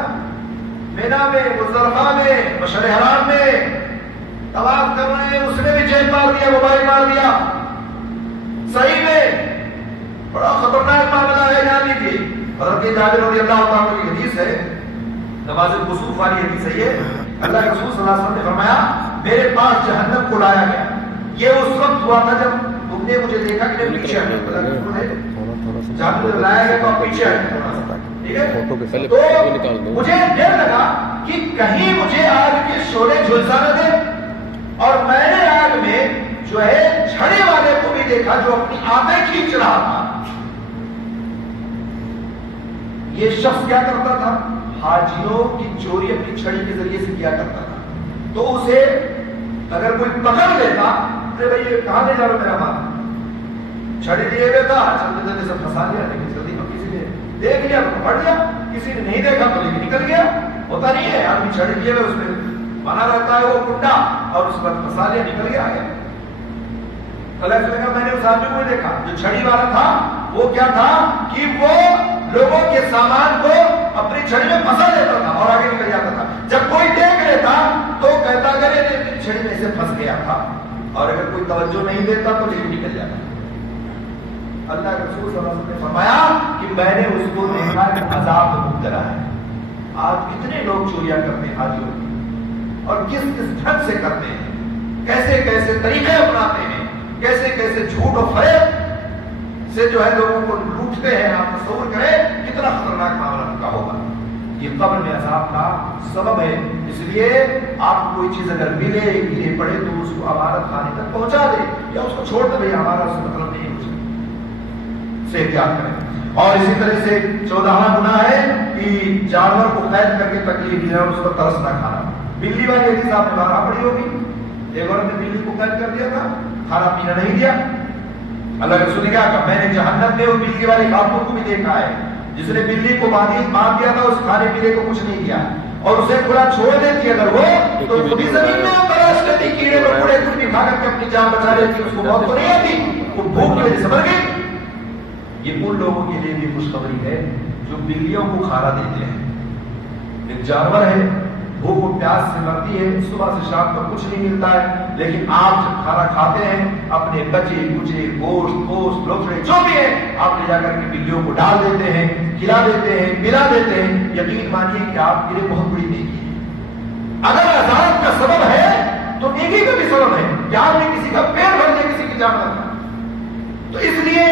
مینا میں, مزدلفہ میں, مشعر حرام میں طواف کر رہے ہیں, اس نے بھی جیب مار دیا, موبائل مار دیا. صحیح میں بڑا خطرناک معاملہ ہے. یاد لیجیے, حضرت جابر رضی اللہ عنہ کی حدیث ہے, نماز کسوف والی حدیث ہے یہ. اللہ کے رسول صلی اللہ علیہ وسلم نے فرمایا میرے پاس جہنم کو لایا گیا. یہ اس وقت ہوا تھا جب تم نے مجھے دیکھا کہ میں پیچھے جہنم لایا گیا تو آپ پیچھے آئے, ٹھیک ہے. تو مجھے ڈر لگا کہ کہیں مجھے آگ کے شعلے جھلسا نہ دے, اور میں نے آگ میں جو ہے چھڑے والے کو بھی دیکھا جو اپنی آنکھیں کھینچ رہا تھا. یہ شخص کیا کرتا تھا, حاجیوں کی چوری اپنی چھڑی کے ذریعے سے کیا کرتا تھا. تو اسے اگر کوئی پکڑ لیتا, ارے بھائی یہ کہاں لے جا رہا میرا مال, چھڑی لیے ہوئے تھا, چلتے چلتے سب پھنسا لیا, لیکن جلدی میں کسی نے دیکھ لیا تو پکڑ لیا, کسی نے نہیں دیکھا تو لیکن نکل گیا. ہوتا نہیں ہے, آدمی چھڑی لیے ہوئے اس میں بنا رہتا ہے وہ کنڈا, اور اس پر پھنسا لیا, نکل گیا, آ گیا. میں نے اس آدمی کو دیکھا جو چھڑی والا تھا, وہ کیا تھا کہ وہ لوگوں کے سامان کو اپنی چھڑی میں پھنسا لیتا تھا اور آگے نکل جاتا تھا. جب کوئی دیکھ لیتا تو کہتا کہ چھڑی میں سے پھنس گیا تھا, اور اگر کوئی توجہ نہیں دیتا تو لیکن نکل جاتا. اللہ کے رسول صلی اللہ علیہ وسلم نے فرمایا کہ میں نے اس کو دیکھا کہ عذاب میں مبتلا ہے. آج کتنے لوگ چوریاں کرتے ہیں حاجیوں کی, اور کس کس ڈھنگ سے کرتے ہیں, کیسے کیسے طریقے اپناتے ہیں, کیسے کیسے جھوٹ و فریب سے جو ہے لوگوں کو لوٹتے ہیں. آپ تصور کریں کتنا خطرناک معاملہ ان کا ہوگا. یہ قبر میں عذاب کا سبب ہے. اس لیے آپ کوئی چیز اگر ملے گرے پڑے تو اس کو امانت خانے تک پہنچا دے, یا اس کو چھوڑ دے, بھائی ہمارا اس مطلب نہیں ہے, سے احتیاط کریں. اور اسی طرح سے 14واں گناہ ہے کہ جانور کو قید کر کے تکلیف دینا اور اس پر ترس نہ کھانا. بلی والی حدیث آپ نے بارہ پڑھی ہوگی, ایک عورت نے بلی کو قید کر دیا تھا, کھانا پینا نہیں دیا. اللہ کے رسول نے کیا کہا, میں نے جہنم میں وہ بلی والی خاتون کو بھی دیکھا ہے جس نے بلی کو باندھ دیا تھا, اس کھانے پینے کو کچھ نہیں دیا اور اسے کھلا چھوڑ دیتی اگر وہ تو خود زمین میں تلاش کرتی, کیڑے مکوڑے کچھ بھی کھا کر کے اپنی جان بچا لیتی. اس کو موت تو نہیں آتی, وہ بھوک کی وجہ سے مر گئی. یہ ان لوگوں کے لیے بھی خوشخبری ہے جو بلیوں کو کھانا دیتے ہیں. ایک جانور ہے, بھوک و پیاس سے مرتی ہے, صبح سے شام تک کچھ نہیں ملتا ہے, لیکن آپ جب کھانا کھاتے ہیں اپنے بچے کچے گوشت لوکڑے جو بھی ہے آپ لے جا کر کے بلیوں کو ڈال دیتے ہیں, کھلا دیتے ہیں, پلا دیتے ہیں. یقین مانیے کہ آپ کے لیے بہت بڑی نیکی ہے. اگر عذاب کا سبب ہے تو نیکی کا بھی سبب ہے کہ آپ نے کسی کا پیٹ بھر دیا, کسی کی جان بچا. تو اس لیے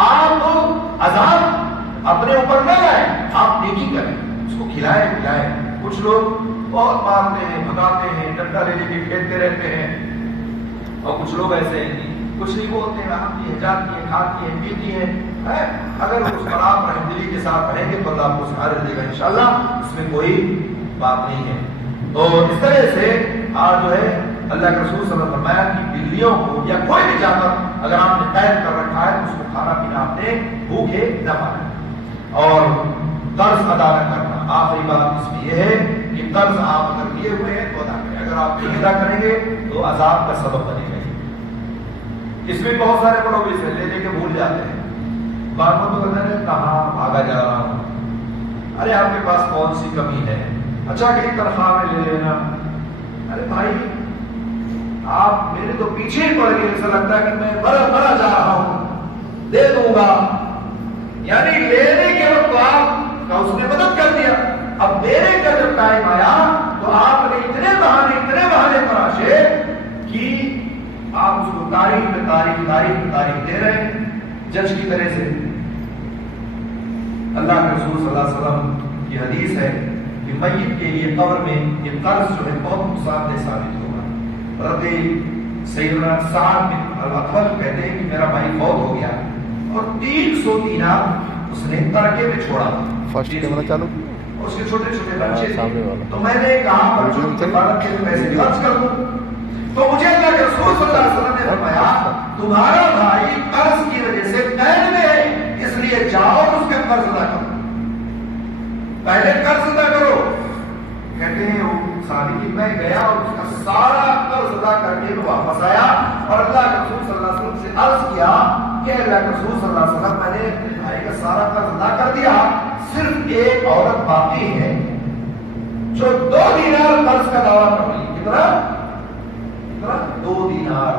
آپ عذاب اپنے اوپر نہ لائیں, آپ نیکی کریں, اس کو کھلائیں پلائیں. کچھ لوگ بہت مارتے ہیں, بھگاتے ہیں, ڈنڈا لے لے کے کھیلتے رہتے ہیں, اور کچھ لوگ ایسے ہیں کہ کچھ نہیں بولتے ہیں, آتی ہیں, جاتی ہیں, کھاتی ہیں, پیتی ہیں. اگر اس پر آپ رحم دلی کے ساتھ رہیں گے تو اللہ آپ کو سہارا دے گا انشاءاللہ, اس میں کوئی بات نہیں ہے. تو اس طرح سے آج جو ہے اللہ کے رسول صلی اللہ علیہ وسلم نے فرمایا کہ بلیوں کو یا کوئی بھی جانور اگر آپ نے قید کر رکھا ہے تو اس کو کھانا پینا آپ نے بھوکے نہ مارنا. اور قرض ادا نہ کرنا. آخری بات اس میں یہ ہے کہ قرض آپ اگر لیے ہوئے ہیں تو ادا کریں. اگر آپ آپ نہیں ادا کریں گے تو عذاب کا سبب بنے گا. اس میں بہت سارے بڑوں بھی سے لے کے بھول جاتے ہیں. باروں تو کہتے ہیں کہاں بھاگا جا رہا ہوں. ارے آپ کے پاس کون سی کمی ہے؟ اچھا کہیں تنخواہ میں لے لینا. ارے بھائی آپ میرے تو پیچھے ہی پڑ گئے. ایسا لگتا ہے کہ میں بڑا جا رہا ہوں، دے دوں گا. یعنی لینے کے وقت تو آپ کا اس نے مدد کر دیا. اب دینے کا جب ٹائم آیا تو آپ نے اتنے بہانے تراشے کہ آپ اس کو تاریخ میں تاریخ دے رہے ہیں جج کی طرح سے. اللہ کے رسول صلی اللہ علیہ وسلم کی حدیث ہے کہ میت کے لیے قبر میں یہ قرض جو ہے بہت نقصان دہ ثابت ہوگا. رضی سیدنا سعد بن الأخول کہتے ہیں کہ میرا بھائی فوت ہو گیا اور 300 دینار اس نے ترکے میں چھوڑا. فرسٹ کیمرہ چالو اس کے چھوٹے بچے تھے. تو میں نے کہا بچوں کی کفالت کے لیے پیسے خرچ کر دوں. تو مجھے اللہ کے رسول صلی اللہ علیہ وسلم نے فرمایا تمہارا بھائی قرض کی وجہ سے قید میں ہے، اس لیے جاؤ اور اس کا قرض ادا کرو. پہلے قرض ادا کرو. کہتے ہیں وہ صحابی کہ میں گیا اور اس کا سارا قرض ادا کر کے واپس آیا اور اللہ کے رسول صلی اللہ علیہ وسلم سے عرض کیا کہ اللہ کے رسول صلی اللہ علیہ وسلم میں نے اپنے بھائی کا سارا قرض ادا کر دیا، صرف ایک عورت باقی ہے جو 2 دینار قرض کا دعویٰ کر رہی ہے. کتنا 2 دینار.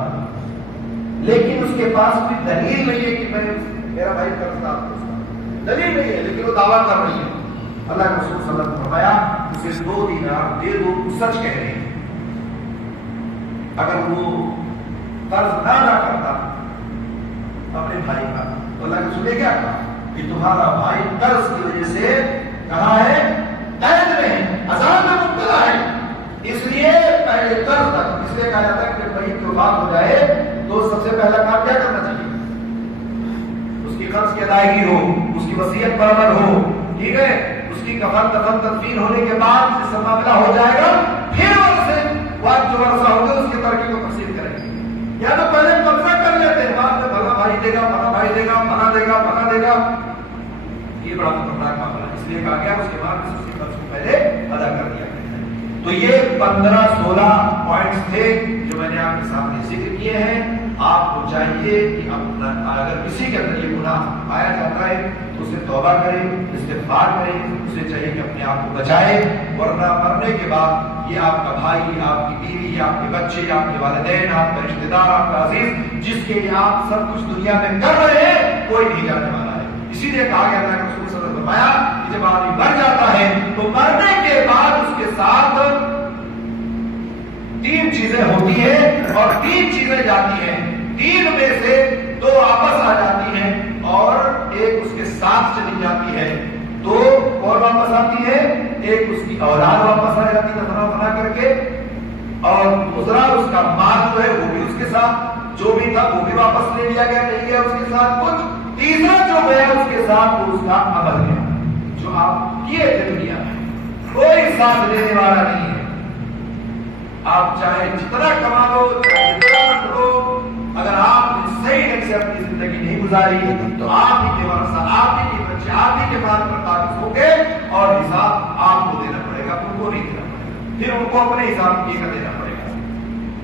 لیکن اس کے پاس کوئی دلیل نہیں ہے کہ میرا بھائی قرض دار دلیل نہیں ہے، لیکن وہ دعویٰ کر رہی ہے. اللہ کے رسول صلی اللہ علیہ وسلم نے فرمایا اسے 2 دینار دے دو، سچ کہہ رہے ہیں. اگر وہ قرض نہ ادا کرتا اپنے بھائی کا تو اللہ کے رسول نے کیا کہا کہ تمہارا بھائی قرض کی وجہ سے کہاں ہے؟ قید میں ہے، عذاب میں مبتلا ہے. اس لیے پہلے قرض تک اس لیے کہا جاتا ہے کہ جب میت کی وفات ہو جائے تو سب سے پہلا کام کیا کرنا چاہیے؟ اس کی قرض کی ادائیگی ہو، اس کی وصیت پر عمل ہو. ٹھیک ہے، اس کی کفن دفن تدفین ہونے کے بعد اس کا معاملہ ہو جائے گا، پھر ورثے جو ورثہ ہوگا اس کی ترقی کو تقسیم کریں گے. یا تو پہلے قبضہ کر لیتے ہیں، بعد میں بھلا بھائی دے گا، بڑا بھائی دے گا، بنا دے گا، بنا دے گا. یہ بڑا خطرناک معاملہ ہے. اس لیے کہا گیا اس کے بعد اس کی قرض کو پہلے ادا کر دیا. تو یہ 15-16 پوائنٹس تھے جو میں نے آپ کے سامنے ذکر کیے ہیں. آپ کو چاہیے کہ اپنا اگر کسی کے اندر یہ گناہ آیا جاتا ہے تو اسے توبہ کرے، استغفار کرے. اسے چاہیے کہ اپنے آپ کو بچائے، ورنہ مرنے کے بعد یہ آپ کا بھائی، آپ کی بیوی، آپ کے بچے، آپ کے والدین، آپ کا رشتے دار، آپ کا عزیز جس کے لیے آپ سب کچھ دنیا میں کر رہے ہیں کوئی نہیں جانے والا ہے. اسی لیے کہا گیا تھا کہ رسول صلی اللہ علیہ وسلم نے فرمایا کہ جب آدمی مر جاتا ہے تو مرنے کے بعد اس کے ساتھ 3 چیزیں ہوتی ہیں اور 3 چیزیں جاتی ہیں. 3 میں سے 2 واپس آ جاتی ہیں اور ایک اس کے ساتھ چلی جاتی ہے. 2 اور واپس آتی ہے، ایک اس کی اولاد واپس آ جاتی ہے دفنا کر کے، اور دوسرا اس کا مال جو ہے وہ بھی اس کے ساتھ جو بھی تھا وہ بھی واپس لے لیا گیا، نہیں گیا اس کے ساتھ کچھ. تیسرا جو گیا اس کے ساتھ وہ اس کا عمل گیا جو آپ کیے تھے دنیا میں. کوئی ساتھ لینے والا نہیں ہے. آپ چاہے جتنا کما لو، چاہے جتنا رکھ لو، اگر آپ نے صحیح ڈھنگ سے اپنی زندگی نہیں گزاری تو آپ ہی کے ورثہ، آپ ہی کے بچے، آپ ہی کے بعد پر قابض ہوں گے اور حساب آپ کو دینا پڑے گا، ان کو نہیں دینا پڑے گا. پھر ان کو اپنے حساب کی دینا پڑے گا.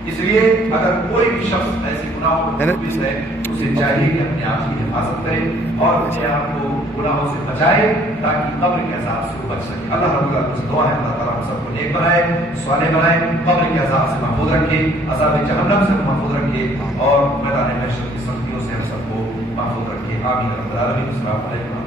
اس لیے اگر کوئی بھی شخص ایسی گناہوں میں ملوث ہے اسے چاہیے کہ اپنے آپ کی حفاظت کرے اور اپنے آپ کو گناہوں سے بچائے تاکہ قبر کے عذاب سے وہ بچ سکے. اللہ رب العالمین سے دعا ہے اللہ تعالیٰ ہم سب کو نیک بنائے، صالح بنائے، قبر کے عذاب سے محفوظ رکھے، عذاب جہنم سے محفوظ رکھے اور میدان محشر کی سختیوں سے ہم سب کو محفوظ رکھے. آمین رب العالمین. السلام علیکم.